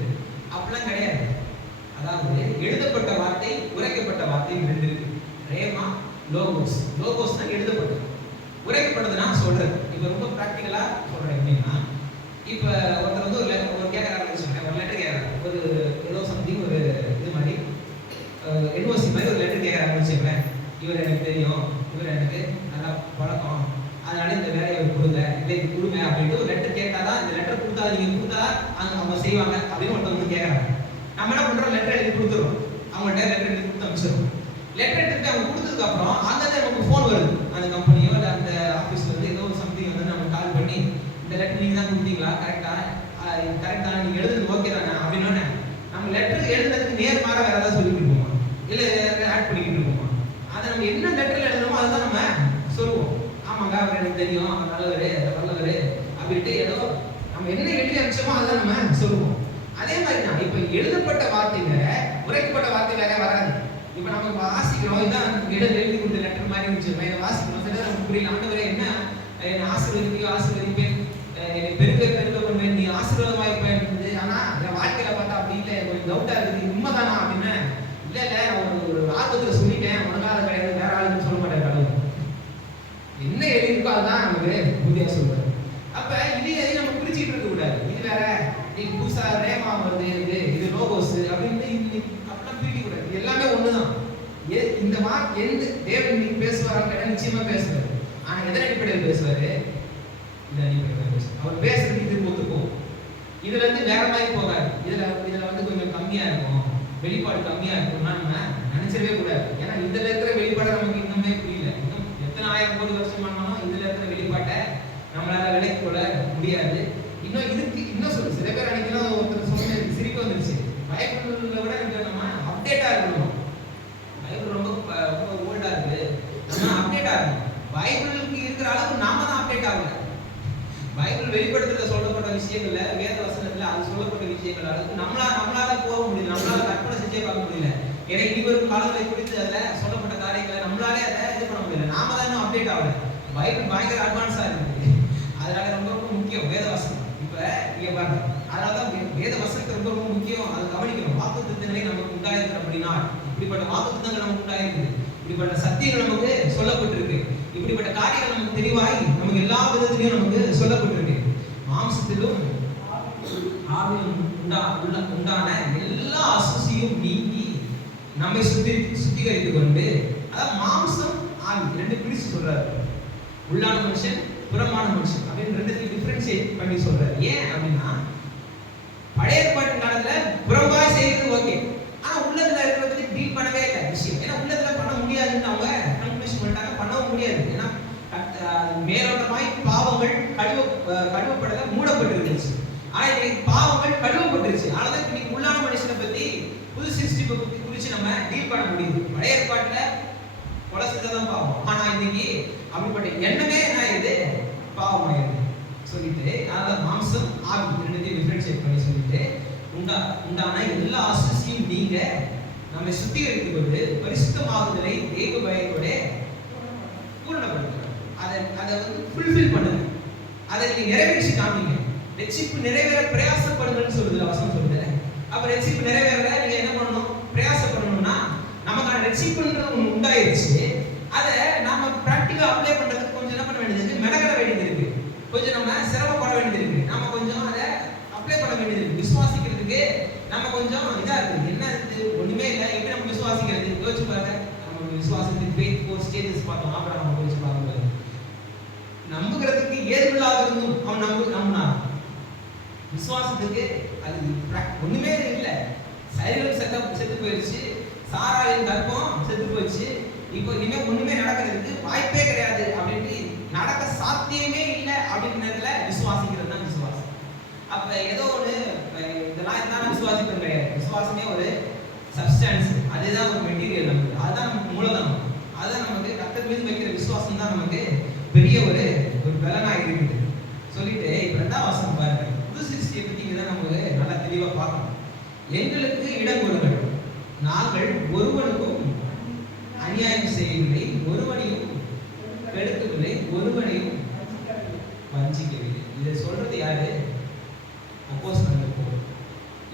அப்படிலாம் கிடையாது. அதாவது எழுதப்பட்ட வார்த்தை, உரைக்கப்பட்ட வார்த்தை 2 இருக்கு. Rhema, logos. லோகோஸ்னா எழுதப்பட்டது, உரைக்கப்பட்டதுன்னா சொல்றது. இப்ப ரொம்ப பிராக்டிகலா சொல்றேன். எப்படின்னா, இப்ப ஒருத்தர் ஒரு கேட்கறாரு வச்சுக்கோங்க, ஒரு லெட்டர் கேட்கறாரு, ஒரு ஏதோ சம்திங் ஒரு இது மாதிரி என்ஓசி மாதிரி ஒரு லெட்டர் கேட்கறாரு வச்சுக்கோங்களேன். இவர் எனக்கு தெரியும், இவர் எனக்கு நல்லா பழக்கம், அதனால இந்த வேலையை கொடுங்க, இல்லை கொடுங்க அப்படின்ட்டு ஒரு லெட்டர் கேட்டாதான், இந்த லெட்டர் கொடுத்தா நீங்க கொடுத்தா அவங்க செய்வாங்க அப்படின்னு ஒருத்தவங்க கேட்கறாங்க. நம்ம என்ன பண்றோம், லெட்டர் எழுதி கொடுத்துருவோம். அவங்கள்ட்ட லெட்டர் எழுதி கொடுத்து அனுப்பிச்சிடுவோம். லெட்டர் எடுத்துட்டு அவங்க கொடுத்ததுக்கு அப்புறம் அங்கே நமக்கு ஃபோன் வருது, அந்த கம்பெனியோ இல்லை அந்த ஆஃபீஸ்ல ஏதோ ஒரு சம்திங் நம்ம கால் பண்ணி, இந்த லெட்டர் நீங்க தான் கொடுத்தீங்களா, கரெக்டா நீங்க எழுதுறது ஓகே தானே அப்படின்னு நம்ம லெட்டர் எழுதுறதுக்கு நேர்மாற வேற ஏதாவது சொல்லிட்டு இருப்போமா, இல்லை ஆட் பண்ணிக்கிட்டு இருப்போமா? அதை நம்ம என்ன லெட்டர்ல எழுதுறோமோ அதுதான் நம்ம சொல்லுவோம். ஆமாங்க அவர் எனக்கு தெரியும், அவர் நல்லவர், வல்லவர் அப்படின்ட்டு ஏதோ நம்ம என்ன எழுதி அனுப்பிச்சோமோ அதை நம்ம சொல்லுவோம். அதே மாதிரி தான் இப்ப எழுதப்பட்ட வார்த்தை வேற, உரைக்கப்பட்ட வார்த்தை வேற வராது. இப்ப நம்ம வாசிக்கிறோம், இதான் எழுதி கொடுத்த லெட்டர் மாதிரி இருந்துச்சு, வாசிக்கிறோம், சில நமக்கு புரியல. ஆண்டவரே என்ன என்னை ஆசீர்வதிப்பியோ ஆசீர்வதிப்பேன், என்னை பெருக்க பெருக்க பண்ணுவேன், நீ ஆசீர்வாதமா இருப்பேன். ஆனா என் வாழ்க்கையில பார்த்தா அப்படி இல்லை, கொஞ்சம் டவுட்டா இருக்குது, உண்மைதானா அப்படின்னு. இல்ல இல்ல நான் ஒரு ஆர்வத்துல சொல்லிட்டேன், உனக்காக கிடையாது, வேற ஆளுன்னு சொல்ல மாட்டேன் கடவுள். என்ன எழுதிருக்கோ அதுதான் நமக்கு புதியா சொல்றாரு. அப்ப இதையும் நம்ம பிரிச்சுட்டு இருக்க கூடாது. இது வேற, நீ புதுசா ரேமா வருது, இது லோகோஸ் அப்படின்னு அப்படிலாம் பிரிக்க கூடாது. இது எல்லாமே ஒண்ணுதான். இந்த எந்த தேவன் இன்னைக்கு பேசுவாரான்னு நிச்சயமா பேசுவாரு. ஆனா எதன் அடிப்படையில் பேசுவாரு? இந்த அடிப்படையில் பேசுவார். அவர் பேசுறது இது ஒத்துக்கும். இதுல இருந்து வேற மாதிரி போகாது. இதுல வந்து கொஞ்சம் கம்மியா இருக்கும், வெளிப்பாடு கம்மியா இருக்கும்னா நம்ம நினைச்சிடவே கூடாது. ஏன்னா இதுல இருக்கிற வெளிப்பாடு நமக்கு இன்னுமே புரியல. இன்னும் எத்தனை ஆயிரம் கோடி வருஷம் ஆனாலும் இதுல இருக்கிற வெளிப்பாட்டை நம்மளால விலைக்கு கொள்ள முடியாது. இன்னும் இதுக்கு இன்னும் சொல்லு, சில பேர் அன்னைக்கெல்லாம் ஒருத்தர் சொன்ன சிரிப்பு வந்துருச்சு, பைபிள்ல விட நம்ம அப்டேட்டா இருக்கணும். பைபிள் ரொம்ப ஓல்டா இருக்கு, நம்ம அப்டேட்டா இருக்கணும். பைபிளுக்கு இருக்கிற அளவுக்கு நாம தான் அப்டேட் ஆகல. பைபிள் வெளிப்படுத்துறதுல சொல்லப்பட்ட விஷயங்கள்ல, வேத வசனத்துல அது சொல்லப்பட்ட விஷயங்கள் அளவுக்கு நம்மளால போக முடியல, நம்மளால கற்பனை செஞ்சே பார்க்க முடியல. ஏன்னா இனி வரும் காலங்களை குறித்து அதுல சொல்லப்பட்ட காரியங்களை நம்மளாலே அதை இது பண்ண முடியல. நாம தான் இன்னும் அப்டேட் ஆகல. பைபிள் பயங்கர அட்வான்ஸா இருக்கு. அதனால ரொம்ப ரொம்ப முக்கியம் வேத வசனம். இப்ப இங்க பாருங்க, அதனாலதான் வேத வசனத்தை ரொம்ப ரொம்ப முக்கியம். அதை கவனிக்கணும். வாக்குத்தத்தங்களை நமக்கு உண்டாயிருக்கு அப்படின்னா, இப்படிப்பட்ட வாக்குத்தத்தங்கள் நமக்கு உண்டாயிருக்கு, இப்படிப்பட்ட சத்தியங்கள் நமக்கு சொல்லப்பட்டிருக்கு, இப்படிப்பட்ட காரியங்கள் நமக்கு தெளிவாய் நமக்கு எல்லா விதத்திலையும் நமக்கு சொல்லப்பட்டிருக்கு. மாம்சத்திலும் ஆவிலும் உண்டான எல்லா அசுசியும் நீங்கி நம்மை சுத்திகரித்துக் கொண்டு, அதாவது மாம்சம் ஆவி ரெண்டு பிரிச்சு சொல்றாரு. உள்ளான மனுஷன், புறமான மனுஷன் அப்படின்னு ரெண்டுத்தையும் டிஃபரன்ஷியேட் பண்ணி சொல்றாரு. ஏன் அப்படின்னா, பழைய ஏற்பாட்டு காலத்துல புறம்பாய் செய்யறது ஓகே, ஆனா உள்ளத்துல இருக்கிறத பத்தி டீல் பண்ணவே இல்லை விஷயம். ஏன்னா உள்ளத்துல பண்ண முடியாதுன்னு அவங்க கன்க்ளூஷன் பண்ணிட்டாங்க, பண்ணவும் முடியாது. ஏன்னா மேலோட்டமாய் பாவங்கள் கழுவப்படல மூடப்பட்டிருந்துச்சு. ஆனா இன்னைக்கு பாவங்கள் கழுவப்பட்டுருச்சு. அதனால இன்னைக்கு உள்ளான மனுஷனை பத்தி, புது சிருஷ்டிப்பை பத்தி குறிச்சு நம்ம டீல் பண்ண முடியுது. பழைய ஏற்பாட்டுல கொலை செஞ்சதான் பாவம், ஆனா இன்னைக்கு அப்படிப்பட்ட எண்ணமே என்ன இது பாவமாயிருது சொல்லிட்டு, அதனால மாம்சம் ஆவி ரெண்டுத்தையும் டிஃபரன்ஷியேட் பண்ணி சொல்லிட்டு, உண்டான எல்லா அசுசியும் நீங்க நம்மை சுத்திகரித்துக் கொண்டு பரிசுத்தமாகுதலை தெய்வ பயத்தோட பூரணப்படுத்துறாங்க. அதை வந்து ஃபுல்ஃபில் பண்ணுங்க, அதை நீங்க நிறைவேற்றி காமிங்க. ரட்சிப்பு நிறைவேற பிரயாசப்படுங்கன்னு சொல்லுது வசனம் சொல்லுது. அப்ப ரட்சிப்பு நிறைவேற நீங்க என்ன பண்ணணும்? பிரயாசப்படணும்னா நமக்கான ரட்சிப்புன்றது ஒன்று உண்டாயிருச்சு, அதை நாம பிராக்டிகலா அப்ளை பண்றதுக்கு கொஞ்சம் என்ன பண்ண வேண்டியது இருக்கு, மெனக்கட வேண்டியது இருக்கு, கொஞ்சம் நம்ம சிரமப்பட வேண்டியது இருக்கு, நம்ம கொஞ்சம் அதை அப்ளை பண்ண வேண்டியது இருக்கு. விசுவாசிக்கிறதுக்கு நம்ம கொஞ்சம் இதா இருக்கு. என்ன இது ஒண்ணுமே இல்லை, எப்படி நம்ம விசுவாசிக்கிறது? யோசிச்சு பாருங்க. நம்ம விசுவாசத்துக்கு ஃபெய்த் 4 ஸ்டேஜஸ் பார்த்தோம். ஆபிரகாம் யோசிச்சு பாருங்க. நம்புகிறதுக்கு ஏதுமில்லாத இருந்தும் அவன் நம்பினான். விசுவாசத்துக்கு அது ஒண்ணுமே இல்லை. சரீரம் செத்து போயிடுச்சு, சாராளின் கர்ப்பம் செத்து போயிடுச்சு, இப்போ இனிமே ஒண்ணுமே நடக்கிறதுக்கு வாய்ப்பே கிடையாது அப்படின்ட்டு, நடக்க சாத்தியமே இல்லை அப்படின்றதுல விசுவாசிக்கிறது தான் விசுவாசம். அப்ப ஏதோ ஒரு இதெல்லாம் இருந்தாலும் விசுவாசிக்கிறது கிடையாது. விசுவாசமே ஒரு சப்ஸ்டன்ஸ், அதுதான் ஒரு மெட்டீரியல், நமக்கு அதுதான் நமக்கு மூலதனம். அதுதான் நமக்கு கர்த்தர் மீது வைக்கிற விசுவாசம் தான் நமக்கு பெரிய ஒரு பலனா இருக்குது சொல்லிட்டு, இப்ப 2ஆம் வசனம் பாருங்க. புது சிருஷ்டியை பத்தி இதான் நமக்கு நல்லா தெளிவா பார்க்கணும். எங்களுக்கு இடம் கொடுங்கள், நாங்கள் ஒருவனுக்கும் அநியாயம் செய்யவில்லை, ஒருவனையும் கெடுக்கவில்லை, ஒருவனையும் வஞ்சிக்கவில்லை. இதை சொல்றது யாரு? அப்போஸ்தலர்கள்.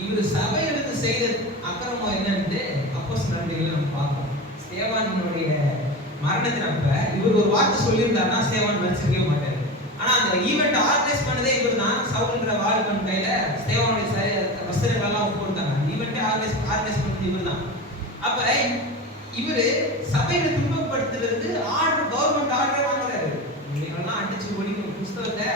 இவர் சபைகளுக்கு செய்த அக்கிரமம் என்னன்னு அப்போஸ்தலர்கள் நம்ம பார்க்கணும். ஸ்தேவானுடைய மரணத்தினப்ப இவர் ஒரு வார்த்தை சொல்லியிருந்தாருன்னா ஸ்தேவான் மரிச்சிருக்கவே மாட்டாரு. ஆனா அந்த ஈவெண்ட் ஆர்கனைஸ் பண்ணதே இவர் தான். சவுல்ன்ற வாலிபன் கையில ஸ்தேவானுடைய வஸ்திரங்கள் எல்லாம் ஒப்பு கொடுத்தாங்க. அந்த ஈவெண்ட்டை ஆர்கனைஸ் பண்ணது இவர் தான். அப்ப இவரு சபையை துன்பப்படுத்துறதுக்கு கவர்மெண்ட் ஆர்டர் வாங்குறாரு. இவங்கெல்லாம் அடிச்சு ஒழிக்கணும், புஸ்தகத்தை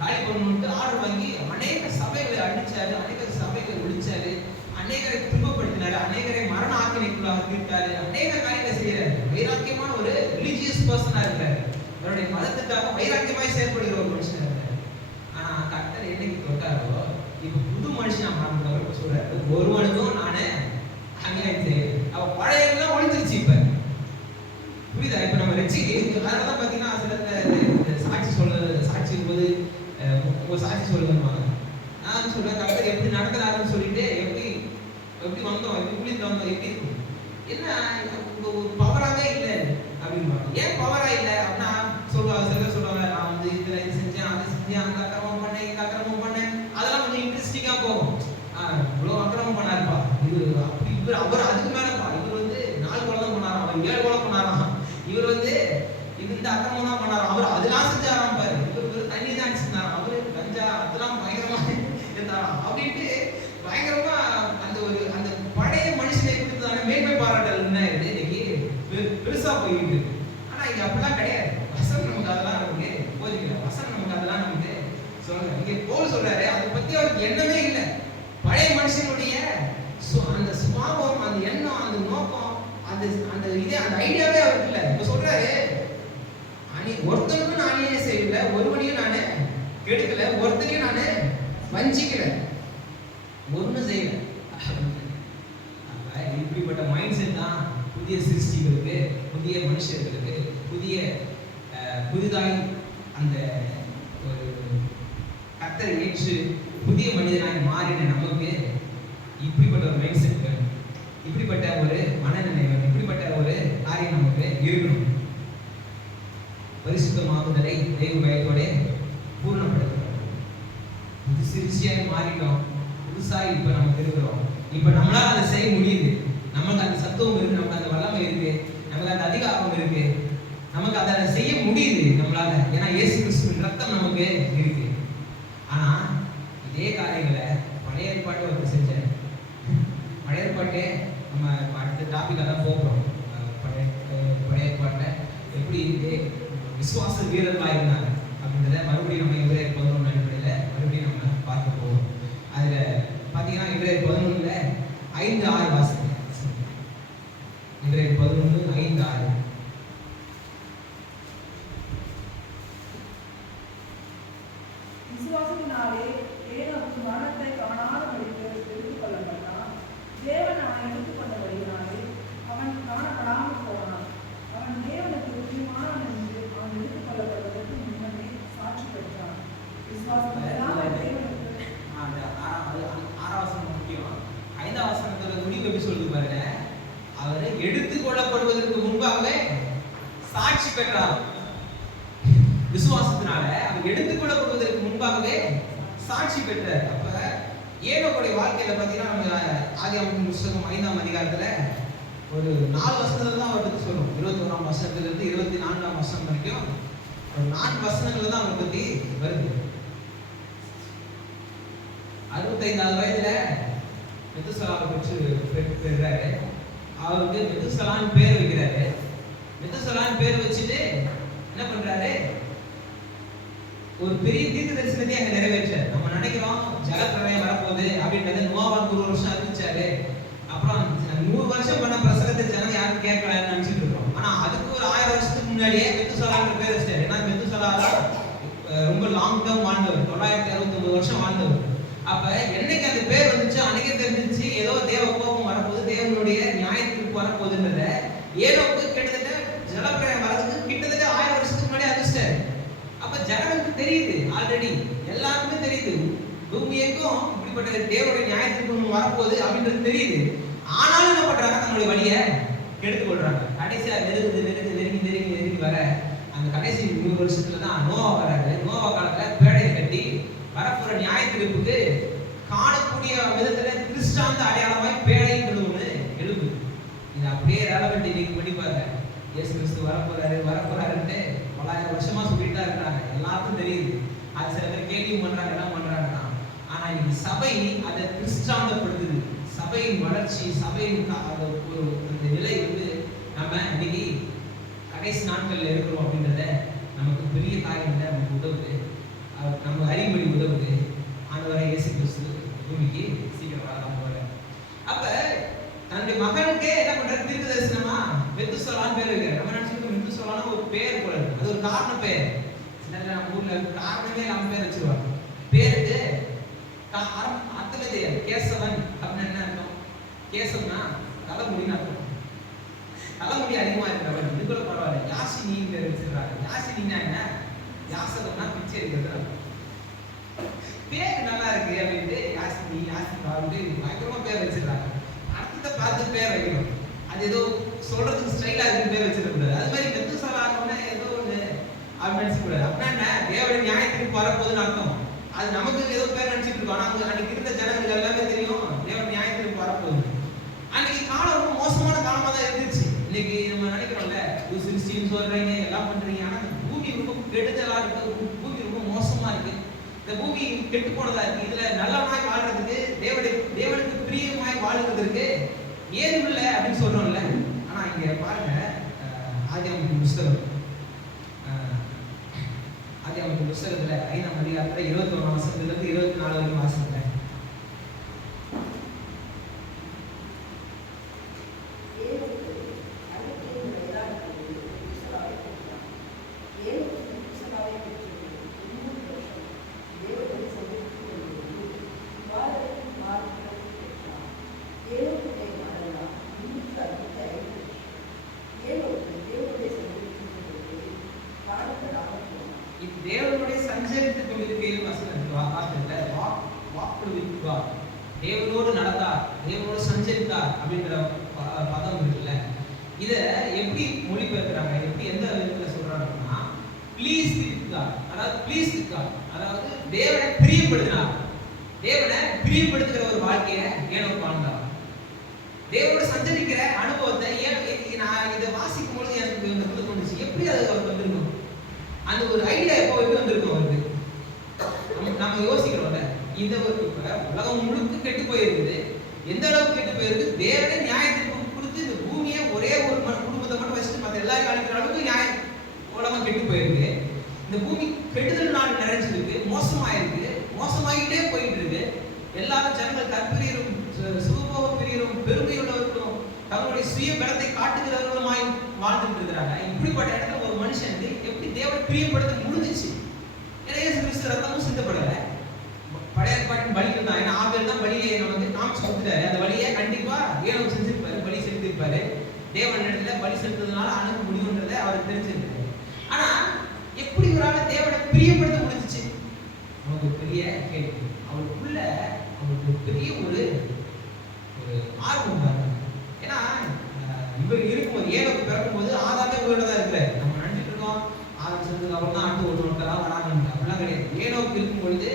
காலி பண்ணணும்னு ஆர்டர் வாங்கி அநேக சபைகளை அடிச்சாரு, அநேக சபைகளை ஒழிச்சாரு, அநேகரை துன்பப்படுத்தினாரு, அநேகரை மரண ஆக்கினைக்குள்ளாக தீர்த்தாரு, அநேக காரியங்களை செய்யறாரு. வைராக்கியமான ஒரு ரிலிஜியஸ் பர்சனா இருக்காரு. அவருடைய மதத்துக்காக வைராக்கியமாய் செயல்படுகிற ஒரு மனுஷனா இருக்காரு. ஆனா கர்த்தர் என்னைக்கு தொட்டாரோ, இப்ப புது மனுஷனா மாறினவர் சொல்றாரு, ஒருவனுக்கும் நானே அநியாயம் செய்யறேன். அவ பழைய எல்லாம் ஒழிஞ்சிருச்சு. இப்ப புரியுதா? இப்ப நம்ம அதனாலதான் பாத்தீங்கன்னா சில ஒரு சாட்சி சொல்லுவாங்க. நான் சொல்றேன் கர்த்தர் எப்படி நடத்துறாருன்னு சொல்லிட்டு எப்படி வந்தோம், எப்படி குளித்து வந்தோம், எப்படி இருக்கும், என்ன ஒரு பவராகவே இல்லை அப்படின்பாங்க. ஏன் பவரா இல்லை அப்படின்னா சொல்லுவாங்க, சில பேர் சொல்லுவாங்க, நான் வந்து இதுல இது செஞ்சேன், அது செஞ்சேன், அந்த அக்கிரமம் பண்ணேன், இந்த அக்கிரமம் பண்ணேன், அதெல்லாம் கொஞ்சம் இன்ட்ரெஸ்டிங்கா போகும். இவ்வளவு அக்கிரமம் பண்ணாருப்பா, இது அப்படி இவர் அவர் அதுக்கு மேலப்பா, இவர் வந்து 4 கொலை தான் பண்ணாராம், அவர் 7 கொலை பண்ணாராம், இவர் வந்து இந்த அக்கிரமம் தான் பண்ணாராம், அவர் அதெல்லாம் செஞ்சாராம் பாரு, இவர் தண்ணி தான் அடிச்சிருந்தாராம், அவரு கஞ்சா அதெல்லாம் பயங்கரமா இருந்தாராம் அப்படின்ட்டு பயங்கரமா அந்த பழைய மனுஷனை குறித்து தானே மேன்மை பாராட்டல் என்ன இது இன்னைக்கு பெருசா போயிட்டு. ஆனா இங்க அப்படிலாம் கிடையாது. வசனம் நமக்கு அதெல்லாம் நமக்கு போதிக்கல, வசனம் நமக்கு அதெல்லாம் நமக்கு சொல்லுங்க. இங்க பவுல் சொல்றாரு அதை பத்தி அவருக்கு எண்ணமே இல்லை. பழைய மனுஷனுடைய அந்த சுபாவம், அந்த எண்ணம், அந்த நோக்கம், அந்த இதே அந்த ஐடியாவே அவருக்கு இல்லை. இப்ப சொல்றாரு, ஒருத்தனுக்கும் நானே செய்யல, ஒருவனையும் நானு கெடுக்கல, ஒருத்தனையும் நானு வஞ்சிக்கல, ஒன்னும் செய்யல. இப்படிப்பட்ட மைண்ட் செட் தான் புதிய சிருஷ்டிகளுக்கு, புதிய மனுஷர்களுக்கு, புதிதாய் அந்த ஒரு கர்த்தரை ஏற்று புதிய மனிதனாய் மாறின நமக்கு இப்படிப்பட்ட ஒரு மைண்ட் செட் வேணும், இப்படிப்பட்ட ஒரு மனநிலை வேணும், இப்படிப்பட்ட ஒரு காரியம் நமக்கு இருக்கணும். பரிசுத்தமாகுதலை தெய்வ பயத்தோட பூர்ணப்படுத்தணும். புது சிருஷ்டியாய் மாறிட்டோம், புதுசாய் இப்ப நமக்கு இருக்கிறோம். இப்ப நம்மளால அதை செய்ய முடியுது, நமக்கு அந்த சத்துவம் இருக்கு, நமக்கு அந்த வல்லமை இருக்கு, நமக்கு அந்த அதிகாரம் இருக்கு, நமக்கு அதை செய்ய முடியுது நம்மளால. ஏன்னா இயேசு கிறிஸ்துவின் ரத்தம் நமக்கு இருக்கு. ஆனா இதே காரியங்களை பழைய ஏற்பாட்டை ஒருத்தர் செஞ்சாரு. பழைய ஏற்பாட்டே நம்ம அடுத்த டாபிக்காக தான் போகிறோம். பழைய ஏற்பாட்டை எப்படி விசுவாச வீரர்களாக இருந்தாங்க அப்படின்றத மறுபடியும் நம்ம எபிரேயர் 11 அடிப்படையில் மறுபடியும் நம்ம பார்க்க போகிறோம். அதில் பார்த்தீங்கன்னா எபிரேயர் 11ல் 5-6 வாசனை. எபிரேயர் 11:5-6. விசுவாசத்தினாலே ஏனோக்கு மரணத்தை காணாதபடிக்கு எடுத்துக் கொள்ளப்பட்டான். தேவன் அவனை எடுத்துக் கொண்டபடியினாலே அவன் காணப்படாமல் போனான். அவன் தேவனுக்கு பிரியமானவன் என்று அவன் எடுத்துக் கொள்ளப்படுவதற்கு முன்னமே சாட்சி பெற்றான். விசுவாசத்தினால் தேவனுக்கு அந்த 6ஆம் வசனம் முக்கியம். 5ஆம் வசனத்தோட முடிவு எப்படி சொல்லுது பாருங்க, அவர் எடுத்துக் கொள்ளப்படுவதற்கு முன்பாகவே சாட்சி பெற்றார். விசுவாசத்தினால அவர் எடுத்துக் கொள்ளப்படுவதற்கு முன்பாகவே சாட்சி பெற்றார். அப்ப ஏனோக்குடைய வாழ்க்கையில பாத்தீங்கன்னா நம்ம ஆதியாகமத்தின் புத்தகம் 5ஆம் அதிகாரத்துல ஒரு 4 வசனத்துல தான் அவரை பத்தி சொல்றோம். 21ஆம் வசனத்துல இருந்து 24ஆம் வசனம் வரைக்கும் ஒரு 4 வசனங்கள் தான் அவரை பத்தி வருது. 65வது வயதுல மெதுசலாவை பெற்றாரு. அவருக்கு மெதுசலான்னு பேர் வைக்கிறாரு. மெதுசலான்னு பேர் வச்சுட்டு என்ன பண்றாரு, ஒரு பெரிய தீர்க்க தரிசனத்தை அங்க நிறைவேற்றார். நம்ம நினைக்கிறோம் ஜலப்பிரளயம் வரப்போகுது அப்படின்றத நோவாவுக்கு 1 வருஷம் அறிவிச்சாரு. அப்புறம் 100 வருஷம் பண்ண பிரசங்கத்தை ஜனம் யாரும் கேட்கலாம்னு நினைச்சிட்டு இருக்கோம். ஆனா அதுக்கு ஒரு 1000 வருஷத்துக்கு முன்னாடியே மெதுசலான்ற பேர் வச்சாரு. ஏன்னா மெதுசலா ரொம்ப லாங் டேர்ம் வாழ்ந்தவர், 969 வருஷம் வாழ்ந்தவர். அப்ப என்னைக்கு அந்த பேர் வந்துச்சு அன்னைக்கே தெரிஞ்சிச்சு ஏதோ தேவ கோபம் வரப்போகுது, தேவனுடைய நியாயத்திற்கு வரப்போகுதுன்றத. ஏனோக்கு கிட்டத்தட்ட ஜலப்பிரளயம் வரதுக்கு கிட்டத்தட்ட 1000 வருஷத்துக்கு முன்னாடி அறிவிச்சிட்டாரு. அப்ப ஜனங்களுக்கு தெரியுது, ஆல்ரெடி எல்லாருக்குமே தெரியுது, பூமியேக்கும் இப்படிப்பட்ட தேவனுடைய நியாயத்திற்கு வரப்போகுது அப்படின்றது தெரியுது. ஆனாலும் என்ன பண்றாங்க, தன்னுடைய வழியை கெடுத்து கொள்றாங்க. கடைசியா நெருங்கி வர அந்த கடைசி 100 வருஷத்துல தான் நோவா வராரு. நோவா காலத்துல பேடையை கட்டி வரப்போற நியாயத்திற்கு காணக்கூடிய விதத்துல கிறிஸ்டாந்த அடையாளமாய் பேடைன்றது ஒண்ணு எழுது. இது அப்படியே ரெலவெண்ட் இன்னைக்கு பண்ணி பாருங்க. இயேசு கிறிஸ்து வரப்போறாருன்ட்டு 900 வருஷமா சொல்லிட்டு தான் இருக்காங்க, எல்லாருக்கும் தெரியுது. அது சில பேர் கேள்வியும் பண்றாங்க, என்ன பண்றாங்கன்னா, ஆனா இன்னைக்கு சபை அதை கிறிஸ்டாந்தப்படுத்துது. சபையின் வளர்ச்சி, சபையின் அந்த நிலை வந்து நம்ம இன்னைக்கு கடைசி நாட்கள்ல இருக்கிறோம் அப்படின்றத நமக்கு பெரிய காரியங்களை நமக்கு உதவுது, நம்ம அறிவுரை உதவுது. ஆண்டவராகிய இயேசு கிறிஸ்து பூமிக்கு சீக்கிரம் வரலாம் போல. அப்ப தன்னுடைய மகனுக்கே என்ன பண்றாரு, தீர்க்க தரிசனமா மெதுசலான்னு பேர் இருக்கு. நம்ம நினைச்சிருக்கோம் மெதுசலான்னு ஒரு பேர் கூட, அது ஒரு காரண பேர். நம்ம ஊர்ல காரணமே நம்ம பேர் வச்சிருவாங்க. பேருக்கு அர்த்தமே தெரியாது. கேசவன் அப்படின்னு என்ன அர்த்தம்? கேசவனா தலைமுடின்னு அர்த்தம். தலைமுடி அதிகமா இருக்கிறவன், இது கூட பரவாயில்ல. யாசினி பேர் வச்சிருக்காங்க. யாசினின்னா என்ன? யாசகம்னா பிச்சை எடுக்கிறது அர்த்தம். ஆசிட்டு பயங்கரமா பேர் வச்சிருக்காங்க. அடுத்ததை பார்த்து பேர் வைக்கணும். அது ஏதோ சொல்றதுக்கு ஸ்டைலா இருக்கு பேர் வச்சிடக்கூடாது. அது மாதிரி மெத்துசாலா ஏதோ ஒண்ணு அப்படின்னு நினைச்சக்கூடாது. அப்படின்னா தேவனுடைய நியாயத்திற்கு வரப்போகுதுன்னு அர்த்தம். அது நமக்கு ஏதோ பேர் நினைச்சிட்டு இருக்கோம். ஆனா அன்னைக்கு இருந்த ஜனங்களுக்கு எல்லாமே தெரியும் தேவன் நியாயத்திற்கு வரப்போகுது. அன்னைக்கு காலம் ரொம்ப மோசமான காலமா தான் இருந்துச்சு. இன்னைக்கு நம்ம நினைக்கிறோம்ல சிருஷ்டின்னு சொல்றீங்க எல்லாம் பண்றீங்க, ஆனா பூமி ரொம்ப கெடுதலா இருக்கு, பூமி ரொம்ப மோசமா இருக்கு, இந்த பூமி கெட்டு போனதா இருக்கு. இதுல நல்லவனாய் வாழ்றதுக்கு தேவனுக்கு பிரியமாய் வாழ்றதுக்கு ஏதும் இல்லை அப்படின்னு சொல்றோம்ல. ஆனா இங்க பாருங்க, ஆதியாகமத்தின் புஸ்தகத்துல 5ஆம் அதிகாரத்துல 21ஆம் வசனத்துல இருந்து 24 வரைக்கும் வாசிக்கிறேன். தேவனுடைய சஞ்சரித்துக் கொண்டிருக்கையில் தேவனோடு நடந்தார், தேவனோடு சஞ்சரித்தார் அப்படின்ற பதம் இருக்குல்ல. இத எப்படி மொழிபெயர்க்கிறாங்க, எப்படி எந்த விதத்துல சொல்றாங்கன்னா ப்ளீஸ் வித் காட், அதாவது ப்ளீஸ் வித் காட், அதாவது தேவனை பிரியப்படுத்தினார். தேவனை பிரியப்படுத்துகிற ஒரு வாழ்க்கையை ஏனோக்கு வாழ்ந்தார். தேவனோட சஞ்சரிக்கிற அனுபவத்தை நான் இதை வாசிக்கும் பொழுது எனக்கு தோணுச்சு, எப்படி அது அவருக்கு வந்திருக்கும், அந்த ஒரு ஐடியா எப்போ வரைக்கும் வந்திருக்கும் அவருக்கு. நம்ம யோசிக்கிறோம்ல, இந்த ஒரு உலகம் முழுக்க கெட்டு போயிருக்குது. எந்த அளவுக்கு கெட்டு போயிருக்கு, தேவனே நியாயத்திற்கு கொடுத்து இந்த பூமியை ஒரே ஒரு குடும்பத்தை மட்டும் வச்சுட்டு மற்ற எல்லாரும் அழிக்கிற அளவுக்கு நியாயம் உலகம் கெட்டு போயிருக்கு. இந்த பூமி கெடுதல் நாள் நிறைஞ்சிருக்கு, மோசமாயிருக்கு, மோசமாகிட்டே போயிட்டு இருக்கு. எல்லாரும் ஜனங்கள் தற்பிரியரும் சுகபோக பிரியரும் பெருமையுள்ளவர்களும் தங்களுடைய சுய பலத்தை காட்டுகிறவர்களுமாய் வாழ்ந்துட்டு இருக்கிறாங்க. இப்படிப்பட்ட இடத்துல ஒரு மனுஷனுக்கு எப்படி தேவனை பிரியப்படுத்த முடிஞ்சிச்சு? ஏன்னா இயேசு கிறிஸ்து ரத்தமும் சிந்தப்படலை, பழைய ஏற்பாட்டின் பலிகள் தான். ஏன்னா ஆபேல் தான் பலியை நமக்கு காமிச்சு கொடுத்துட்டாரு. அந்த பலியை கண்டிப்பா ஏனோக்கு செஞ்சிருப்பாரு, பலி செலுத்திருப்பாரு. தேவன் இடத்துல பலி செலுத்துறதுனால அணுக முடியும்ன்றதை அவருக்கு தெரிஞ்சிருக்காரு. ஆனா எப்படி ஒரு ஆளை தேவனை பிரியப்படுத்த முடிஞ்சிச்சு? அவருக்கு பெரிய கேள்வி. அவருக்குள்ள அவருக்கு பெரிய ஒரு ஆர்வம் பாருங்க. ஏன்னா இவர் இருக்கும்போது ஏனோக்கு பிறக்கும்போது ஆதாமே உயிரோட தான் இருக்கிறாரு. நம்ம நினைச்சிட்டு இருக்கோம் ஆதாம் செஞ்சதுக்கு அப்புறம் தான் அடுத்து ஒருத்தவங்கலாம் வராங்க, அப்படிலாம் கிடையாது. ஏனோக்கு இருக்கும்பொழுது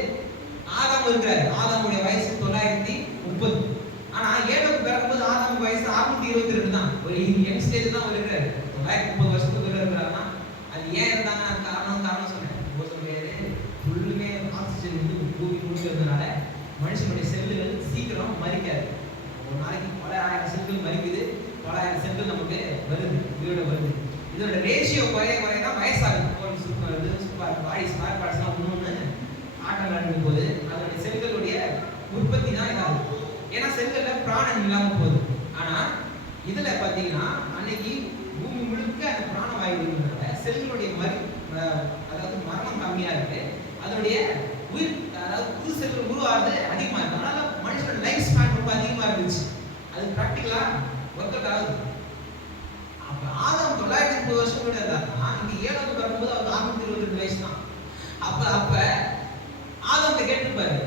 ஆதாம் இருக்கிறாரு. ஆதாமுடைய வயசு 930. ஆனா ஏனோக்கு பிறக்கும்போது ஆதாம் வயசு 622 தான். ஒரு யங் ஸ்டேஜ் தான் அவர் இருக்கிறாரு. 930 வருஷத்துக்கு இருக்கிறாருன்னா அது ஏன் இருந்தாங்க காரணம் சொன்னேன். ஒரு பேரு ஃபுல்லுமே ஆக்சிஜன் வந்து பூமி முடிக்கிறதுனால மனுஷனுடைய செல்லுகள் சீக்கிரம் மறிக்காது. ஒரு நாளைக்கு பல ஆயிரம் செல்கள் மறிக்குது, பல ஆயிரம் செல்கள் நமக்கு வருது, உயிரோட வருது. இதோட ரேஷியோ குறைய தான் வயசாகுது. பாடி ஸ்மார்ட் பார்ட்ஸ்லாம் ஒன்று ஆட்டம் நடக்கும் போது அதோடைய செல்களுடைய உற்பத்தி தான் இதாகும். ஏன்னா செல்கள்ல பிராணம் இல்லாம போகுது. ஆனா இதுல பாத்தீங்கன்னா அன்னைக்கு பூமி முழுக்க அந்த பிராணவாயு இருக்கிறதுனால செல்களுடைய அதாவது மரணம் கம்மியா இருக்கு, அதனுடைய உயிர் அதாவது புது செல்கள் உருவாகிறது அதிகமா இருக்கு. அதனால மனுஷனோட லைஃப் ஸ்பேன் ரொம்ப அதிகமா இருந்துச்சு. அது பிராக்டிகலா ஒர்க் அவுட் ஆகுது. அப்ப ஆதாம் 930 வருஷம் கூட இருந்தாருன்னா இங்க ஏனோக்கு வரும்போது அவர் 622 வயசு தான். அப்ப ஆதாம்கிட்ட கேட்டிருப்பாரு,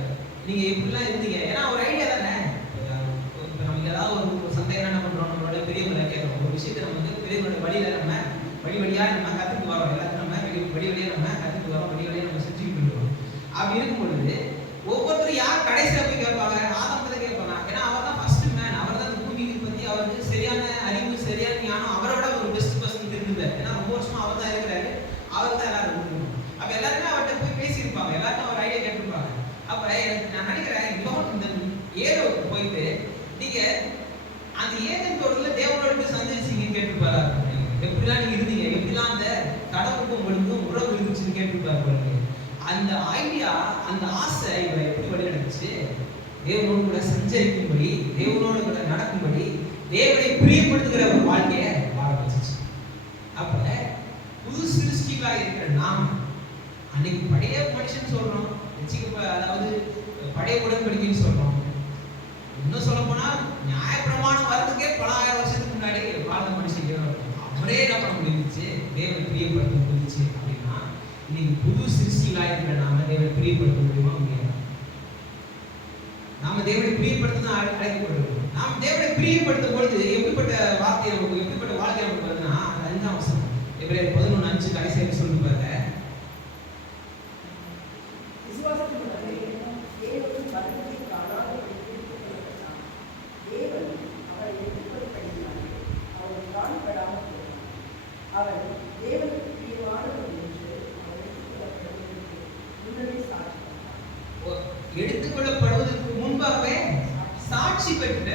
நீங்க இப்படிலாம் இருந்தீங்க. ஏன்னா ஒரு ஐடியா தானே. இப்போ நமக்கு ஏதாவது ஒரு சந்தேகம் என்ன பண்றோம், நம்மளோட பெரியவங்களை கேட்கறோம். ஒரு விஷயத்தை நமக்கு பெரியவங்களோட வழியில நம்ம வழியா நம்ம கத்துட்டு வரோம். எல்லாத்தையும் நம்ம வழியா நம்ம கத்துட்டு வரோம், வழியா நம்ம செஞ்சுக்கிட்டு இருக்கோம். அப்படி இருக்கும் பொழுது ஒவ்வொருத்தரும் யார் கடைசியா போய் கேட்பாங்க? ஆதாம் தான் கேட்பாங்க. ஏன்னா அவர் தான் ஃபர்ஸ்ட் மேன். அவர் தான் இந்த பூமியை பத்தி அவருக்கு சரியான அறிவு, சரியான ஞானம், அவரோட ஒரு பெஸ்ட் பர்சன் இருந்தார். ஏன்னா ரொம்ப வருஷமா அவர் தான் இருக்கிறாரு, அவர் தான் எல்லாரும். அப்ப எல்லாருமே அவர்கிட்ட போய் பேசியிருப்பாங்க, எல்லாருக்கும் அவர் ஐடியா கேட்டிருப்பாங்க. அப்ப நான் நினைக்கிறேன் இந்த ஏரோவுக்கு போயிட்டு நீங்க அந்த ஏதேன் தோட்டத்துல தேவனோட சந்திச்சிங்கன்னு கேட்டிருப்பாரு. எப்படிலாம் நீங்க இருந்தீங்க, எப்படிலாம் அந்த கடவுளுக்கும் உங்களுக்கும் உறவு இருந்துச்சுன்னு கேட்டிருப்பாரு. அந்த ஐடியா, அந்த ஆசை இவரை எப்படி வழிநடத்துச்சு? தேவனோடு கூட சஞ்சரிக்கும்படி, தேவனோடு கூட நடக்கும்படி, தேவனை பிரியப்படுத்துகிற ஒரு வாழ்க்கையை வாழ வச்சுச்சு. அப்ப புது சிருஷ்டிகளா இருக்கிற நாம் அன்னைக்கு பழைய மனுஷன் சொல்றோம், அதாவது பழைய உடன்படிக்கைன்னு சொல்றோம். இன்னும் சொல்ல போனா நியாயப்பிரமாணம் வரதுக்கே பல ஆயிரம் வருஷத்துக்கு முன்னாடி வாழ்ந்த மனுஷன் அவரே என்ன பண்ண முடிஞ்சிச்சு? தேவனை பிரியப்படுத்த முடிஞ்சிச்சு. அப்படின்னா இன்னைக்கு புது சிருஷ்டிகளா இருக்கிற நாம தேவனை பிரியப்படுத்த முடியுமா? முடியாது. நாம தேவனை பிரியப்படுத்த தான் அழைக்கப்பட்டிருக்கோம். நாம் தேவனை பிரியப்படுத்தும் பொழுது எப்படிப்பட்ட வார்த்தை நமக்கு, எப்படிப்பட்ட வாழ்க்கை நமக்கு வருதுன்னா, அது 5ஆம் வசனம் எபிரேயர் 11:5 கடைசியாக சொல்லி பாருங்க. விசுவாசத்தினாலே தேவன் வருவதை காணாதபடி தீர்க்கப்பட்டான். தேவன் அவரை எதிர்ப்படினாலே அவன் காணப்படாமல் போனான். அவன் தேவனுக்கு பிரியமானவன் என்று அவன் எடுத்துக்கொள்ளப்படுவதற்கு முன்னரே சாட்சி பட்டான். எடுத்துக்கொள்ளப்படுவதற்கு முன்பாகவே சாட்சி பெற்ற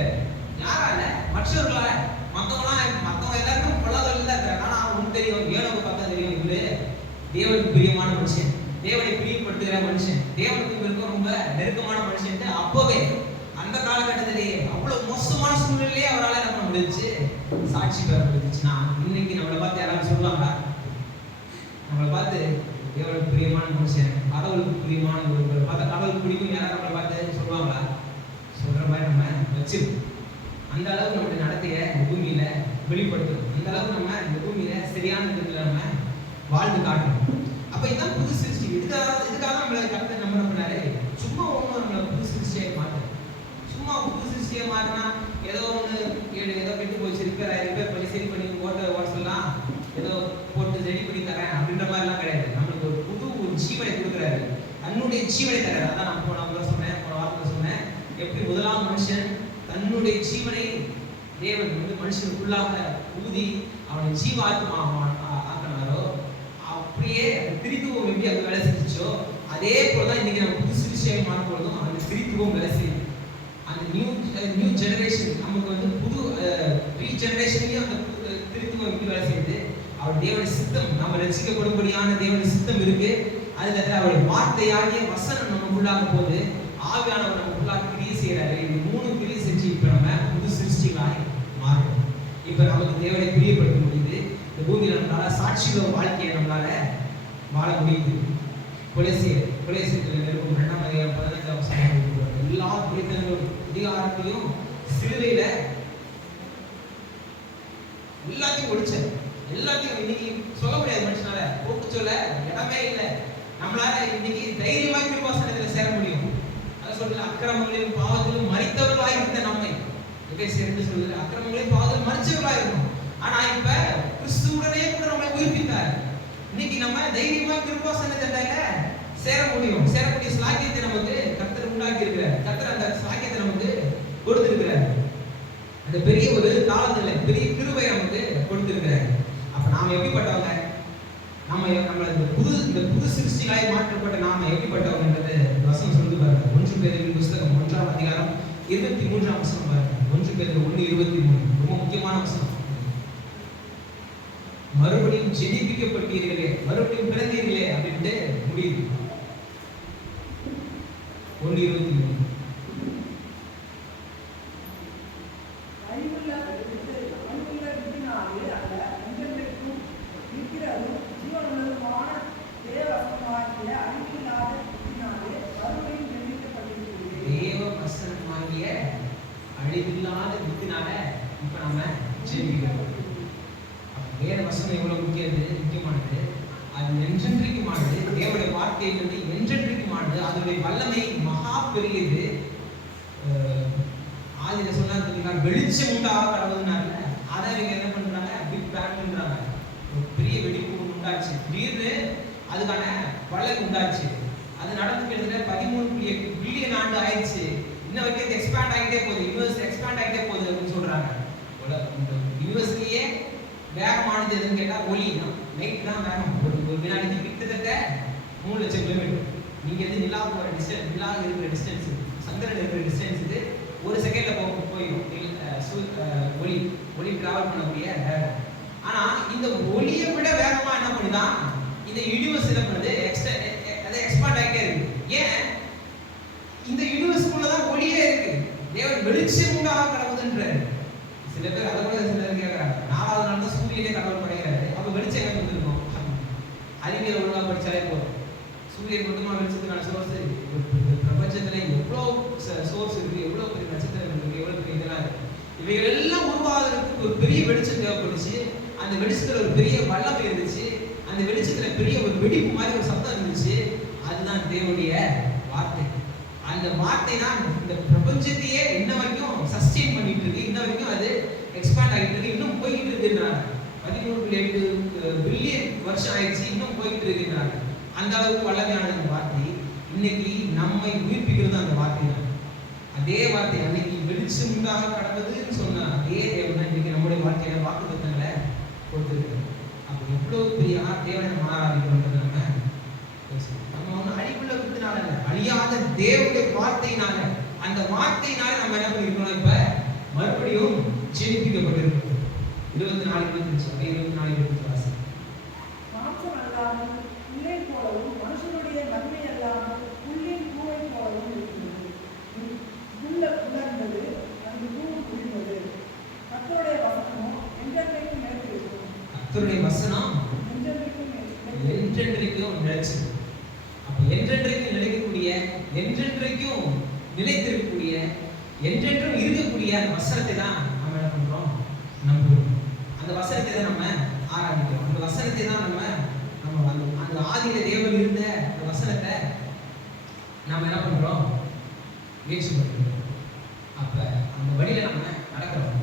யாரால? மற்றவர்களால. மத்தவங்க எல்லாருக்கும் பொல்லாதவர்கள் தான் இருக்கிறாங்க. ஆனா அவனுக்கு தெரியும், ஏனோக்கு பார்த்தா தெரியும், இவரு தேவனுக்கு பிரியமான மனுஷன், தேவனை பிரியப்படுத்துகிற மனுஷன், தேவனுக்கு இவருக்கும் ரொம்ப நெருக்கமான மனுஷன். அப்பவே அந்த காலகட்டத்திலேயே அவ்வளவு மோசமான சூழ்நிலையே அவரால் என்ன பண்ண முடிஞ்சுச்சு? சாட்சி பெற முடிஞ்சுச்சுன்னா, இன்னைக்கு நம்மளை பார்த்து யாராவது சொல்லுவாங்க, நம்மளை பார்த்து தேவனுக்கு பிரியமான மனுஷன், கடவுளுக்கு பிரியமான ஒருவர் பார்த்தா கடவுளுக்கு பிடிக்கும் யாராவது நம்மளை பார்த்து சொல்லுவாங்களா? சொல்ற மாதிரி நம்ம வச்சிருக்கோம். அந்த அளவுக்கு நம்மளுடைய நடத்தைய இந்த பூமியில வெளிப்படுத்தணும். அந்த அளவுக்கு நம்ம இந்த பூமியில சரியான விதத்துல நம்ம வாழ்ந்து காட்டணும். அப்ப இதுதான் புது சிருஷ்டி. இதுக்காக நம்மளை கருத்தை நம்ம என்ன பண்ணாரு? சும்மா ஒன்றும் நம்மளை புது சிருஷ்டியை மாற்றணும். சும்மா புது சிருஷ்டியை மாறினா ஏதோ ஒன்று ஏதோ கெட்டு போச்சு, ரிப்பேர் பண்ணி சரி பண்ணி ஓட்டலாம், ஏதோ போட்டு ரெடி பண்ணி தரேன் அப்படின்ற மாதிரிலாம் கிடையாது. நம்மளுக்கு ஒரு புது ஜீவனை கொடுக்குறாரு, தன்னுடைய ஜீவனை தராரு. அதான் நான் போன வாரத்தில் சொன்னேன், எப்படி முதலாம் மனுஷன் தன்னுடைய ஜீவனை தேவன் மனுஷனுக்குள்ளாக ஊதி அவனை ஜீவாத்மா ஆக்கினாரோ, அப்படியே திரித்துவம் எப்படி அது வேலை செஞ்சுச்சோ, அதே போலதான் இன்னைக்கு நம்ம புது சிருஷ்டியாக மாறும் பொழுதும் அந்த திரித்துவம் வேலை செய்யும். அந்த நியூ ஜெனரேஷன் நமக்கு புது ரீஜெனரேஷன்லயும் அந்த திரித்துவம் எப்படி வேலை செய்யுது? அவர் தேவனுடைய சித்தம், நம்ம ரசிக்கப்படும்படியான தேவனுடைய சித்தம் இருக்கு. அதுல அவருடைய வார்த்தையாகிய வசனம் நமக்குள்ளாக போது, ஆவியானவர் நமக்குள்ளாக கிரியை செய்யறாரு. இது 3 கிரியை செஞ்சு இப்ப நம்ம புது சிருஷ்டிகளாய் மாறும். இப்ப நமக்கு தேவனை பிரியப்படுத்த முடியுது. இந்த பூமியில நம்மளால சாட்சியுள்ள வாழ்க்கையை நம்மளால வாழ முடியுது. கொலேசியத்துல இருக்கும் 2ஆம் அதிகாரம் 15ஆம் வசனம் எல்லா அதிகாரத்தையும் சிலுவையில எல்லாத்தையும் ஒழிச்சார். எல்லாத்தையும் இன்னைக்கு சொல்ல முடியாது, மனுஷனால போக்கு சொல்ல இடமே இல்லை. நம்மளால இன்னைக்கு தைரியமா கிருபாசனத்துல சேர முடியும். அதான் சொல்றது, அக்கிரமங்களையும் பாவத்திலும் மரித்தவர்களாய் இருந்த நம்மை சேர்ந்து சொல்றது, அக்கிரமங்களையும் பாவத்திலும் மரிச்சவர்களாய் இருக்கணும். ஆனா இப்ப கிறிஸ்துவுடனே கூட நம்மளை உயிர்ப்பித்தார். இன்னைக்கு நம்ம தைரியமா கிருபாசனத்துல சேர முடியும். சேரக்கூடிய சாக்கியத்தை நமக்கு கர்த்தர் உண்டாக்கி இருக்கிறார். கர்த்தர் அந்த சாக்கியத்தை நமக்கு கொடுத்திருக்கிறார். அந்த பெரிய ஒரு தாளத்துல பெரிய கிருபை நமக்கு கொடுத்திருக்கிறார். அப்ப நாம எப்படிப்பட்டவங்க? நம்ம இந்த புது சிருஷ்டிகளாய் மாற்றப்பட்ட நாம எப்படிப்பட்டவங்கன்றது வசனம் சொல்லி பாருங்க. 1 பேதுரு புத்தகம் 1ஆம் அதிகாரம் 23ஆம் வசனம் பாருங்க. 1 பேதுரு 1:23 ரொம்ப முக்கியமான வசனம். மறுபடியும் ஜெனிப்பிக்கப்பட்டீர்களே, மறுபடியும் பிறந்தீர்களே அப்படின்ட்டு முடியுது. 1:23 அழிவில்லாத வித்தினால இப்ப நம்ம ஜெயிக்கிறோம். வேற வசனம் எவ்வளவு முக்கியமானது, அது என்றென்றைக்குமானது. தேவனுடைய வார்த்தை என்றென்றைக்குமானது. அதனுடைய வல்லமை மகா பெரியது. ஆதியில சொன்னா வெளிச்சம் உண்டாக கடவுள்னால அதை இவங்க என்ன பண்றாங்க? பிக் பேங்க்ன்றாங்க. ஒரு பெரிய வெடிப்பு உண்டாச்சு. திடீர்னு அதுக்கான வல்லமை உண்டாச்சு. அது நடந்து கிட்டத்தட்ட 13 பில்லியன் ஆண்டு ஆயிடுச்சு. இன்னும் வரைக்கும் எக்ஸ்பேண்ட் ஆகிட்டே போகுது. யூனிவர்ஸ் எக்ஸ்பேண்ட் ஆகிட்டே போகுது அப்படின்னு சொல்றாங்க. யூனிவர்ஸ்லயே வேகமானது எதுன்னு கேட்டா ஒளி தான். லைட் தான் வேகம். ஒரு வினாடிக்கு கிட்டத்தட்ட 3 லட்சம் கிலோமீட்டர். நீங்க எது நிலா போற டிஸ்டன்ஸ், நிலா இருக்கிற டிஸ்டன்ஸ், சந்திரன் இருக்கிற டிஸ்டன்ஸ் இது 1 செகண்ட்ல போயிடும். ஒளி டிராவல் பண்ணக்கூடிய வேகம். ஆனா இந்த ஒளியை விட வேகமா என்ன பண்ணுதான் இந்த யூனிவர்ஸ் என்ன பண்ணுது? அதை எக்ஸ்பேண்ட் ஆகிட்டே இருக்கு. ஏன்? இந்த யூனிவர்ஸ்க்குள்ளதான் ஒளியே இருக்கு. தேவன் வெளிச்சம் உண்டாக கடவுதுன்றாரு. சில பேர் அதை கூட சில பேர் கேட்கறாங்க, 4வது நாள் தான் சூரியனே கடவுள் படைக்கிறாரு, அப்ப வெளிச்சம் எங்க வந்திருக்கும்? அறிவியல் ஒழுங்கா படிச்சாலே போதும். சூரியன் மட்டுமா வெளிச்சத்துக்கான சோர்ஸ்? பிரபஞ்சத்துல எவ்வளவு சோர்ஸ் இருக்கு, எவ்வளவு பெரிய நட்சத்திரம் இருக்கு, எவ்வளவு பெரிய இதெல்லாம் இருக்கு. இவைகள் எல்லாம் உருவாகிறதுக்கு ஒரு பெரிய வெளிச்சம் தேவைப்பட்டுச்சு. அந்த வெளிச்சத்துல ஒரு பெரிய வல்லமை இருந்துச்சு. அந்த வெளிச்சத்துல பெரிய ஒரு வெடிப்பு மாதிரி ஒரு சத்தம் இருந்துச்சு. அதுதான் தேவனுடைய வார்த்தை. அந்த அந்த வார்த்தை தான் இந்த பிரபஞ்சத்தையே இன்ன வரைக்கும் சஸ்டெயின் பண்ணிட்டு இருக்கு, இன்ன வரைக்கும் அது எக்ஸ்பேண்ட் ஆகிட்டு இருக்கு, இன்னும் போய்கிட்டு இருக்குன்றாங்க. 13.8 பில்லியன் வருஷம் ஆயிடுச்சு, இன்னும் போய்கிட்டு இருக்குன்றாங்க. அந்த அளவுக்கு வல்லமையான அந்த வார்த்தை இன்னைக்கு நம்மை உயிர்ப்பிக்கிறது அந்த வார்த்தை தான். அதே வார்த்தை அன்னைக்கு வெளிச்சம் உண்டாக கடந்ததுன்னு சொன்ன அதே தேவன் தான் இன்னைக்கு நம்முடைய வாழ்க்கையில வாக்குத்தத்தங்களை கொடுத்துருக்காரு. அப்போ எவ்வளவு பெரிய தேவனை நம்ம ஆராதிக்கிறோம்ன்றது நம்ம ஒன்றும் அழிவுள்ள வித்துனால இல்லை, அழியாத தேவனுடைய வார்த்தையினால, அந்த வார்த்தையினால நம்ம என்ன பண்ணிருக்கோம், இப்ப மறுபடியும் ஜெனிப்பிக்கப்பட்டிருக்கோம். 24:25 வாசி. மாம்சம் அல்லாமல் புல்லை போலவும் மனுஷனுடைய நன்மை அல்லாமல் புல்லின் பூவை போலவும் இருக்கிறது. புல்ல புலர்ந்தது, அந்த பூ புரிந்தது. கர்த்தருடைய வசனமோ என்றென்றைக்கும் நிலைத்திருக்கும். கர்த்தருடைய வசனம் என்றென்றைக்கும் நிலைச்சு. அப்ப என்றென்றைக்கும் நிலைக்கக்கூடிய, என்றென்றைக்கும் நிலைத்திருக்கக்கூடிய, என்றென்றும் இருக்கக்கூடிய அந்த வசனத்தை தான் நம்ம என்ன பண்றோம், நம்புறோம். அந்த வசனத்தை தான் நம்ம ஆராதிக்கிறோம். அந்த வசனத்தை தான் நம்ம அந்த ஆதியில தேவன் இருந்த அந்த வசனத்தை நம்ம என்ன பண்றோம், முயற்சி பண்றோம். அப்ப அந்த வழியில நம்ம நடக்கிறோம்.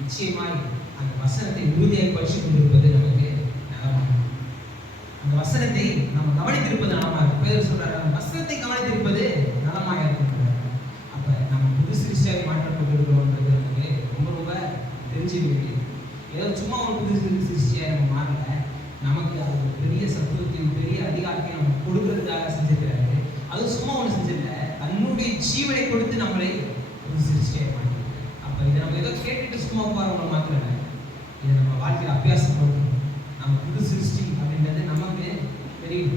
நிச்சயமாய் அந்த வசனத்தை உறுதியாக படிச்சு கொண்டிருப்பது நமக்கு நலமாக. அந்த வசனத்தை நம்ம கவனித்திருப்பது நலமாக இருக்கு. பேர் சொல்றாரு, அந்த வசனத்தை கவனித்திருப்பது நலமாக இருக்கிறார். அப்ப நம்ம புது சிருஷ்டியாக மாற்றப்பட்டிருக்கிறோம்ன்றது நமக்கு ரொம்ப ரொம்ப தெரிஞ்சுக்க வேண்டியது. ஏதோ சும்மா ஒரு புது சிருஷ்டியாக நம்ம மாறல, நமக்கு அது ஒரு பெரிய சத்துவத்தையும் பெரிய அதிகாரத்தையும் நம்ம கொடுக்கறதுக்காக செஞ்சிருக்கிறாரு. அது சும்மா ஒன்று செஞ்சிருக்க, தன்னுடைய ஜீவனை கொடுத்து நம்மளை புது சிருஷ்டியாக மாற்ற. அப்ப இதை நம்ம ஏதோ கேட்டுட்டு சும்மா போறவங்க மாத்திரம் இல்லை, இதை நம்ம வாழ்க்கையில் அபியாசம் பண்ணணும். நம்ம புது சிருஷ்டி அப்படின்றது நமக்கு தெரியும்.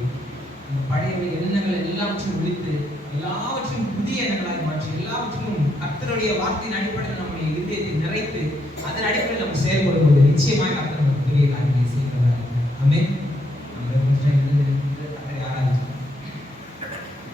அந்த பழைய எண்ணங்கள் எல்லாவற்றையும் ஒழித்து எல்லாவற்றையும் புதிய எண்ணங்களாக மாற்றி எல்லாவற்றிலும் கர்த்தருடைய வார்த்தையின் அடிப்படையில் நம்முடைய இதயத்தை நிறைத்து அதன் அடிப்படையில் நம்ம செயல்படும்போது நிச்சயமாக கர்த்தர் நமக்கு பெரிய காரியங்களை செய்கிறார். ஆமென்.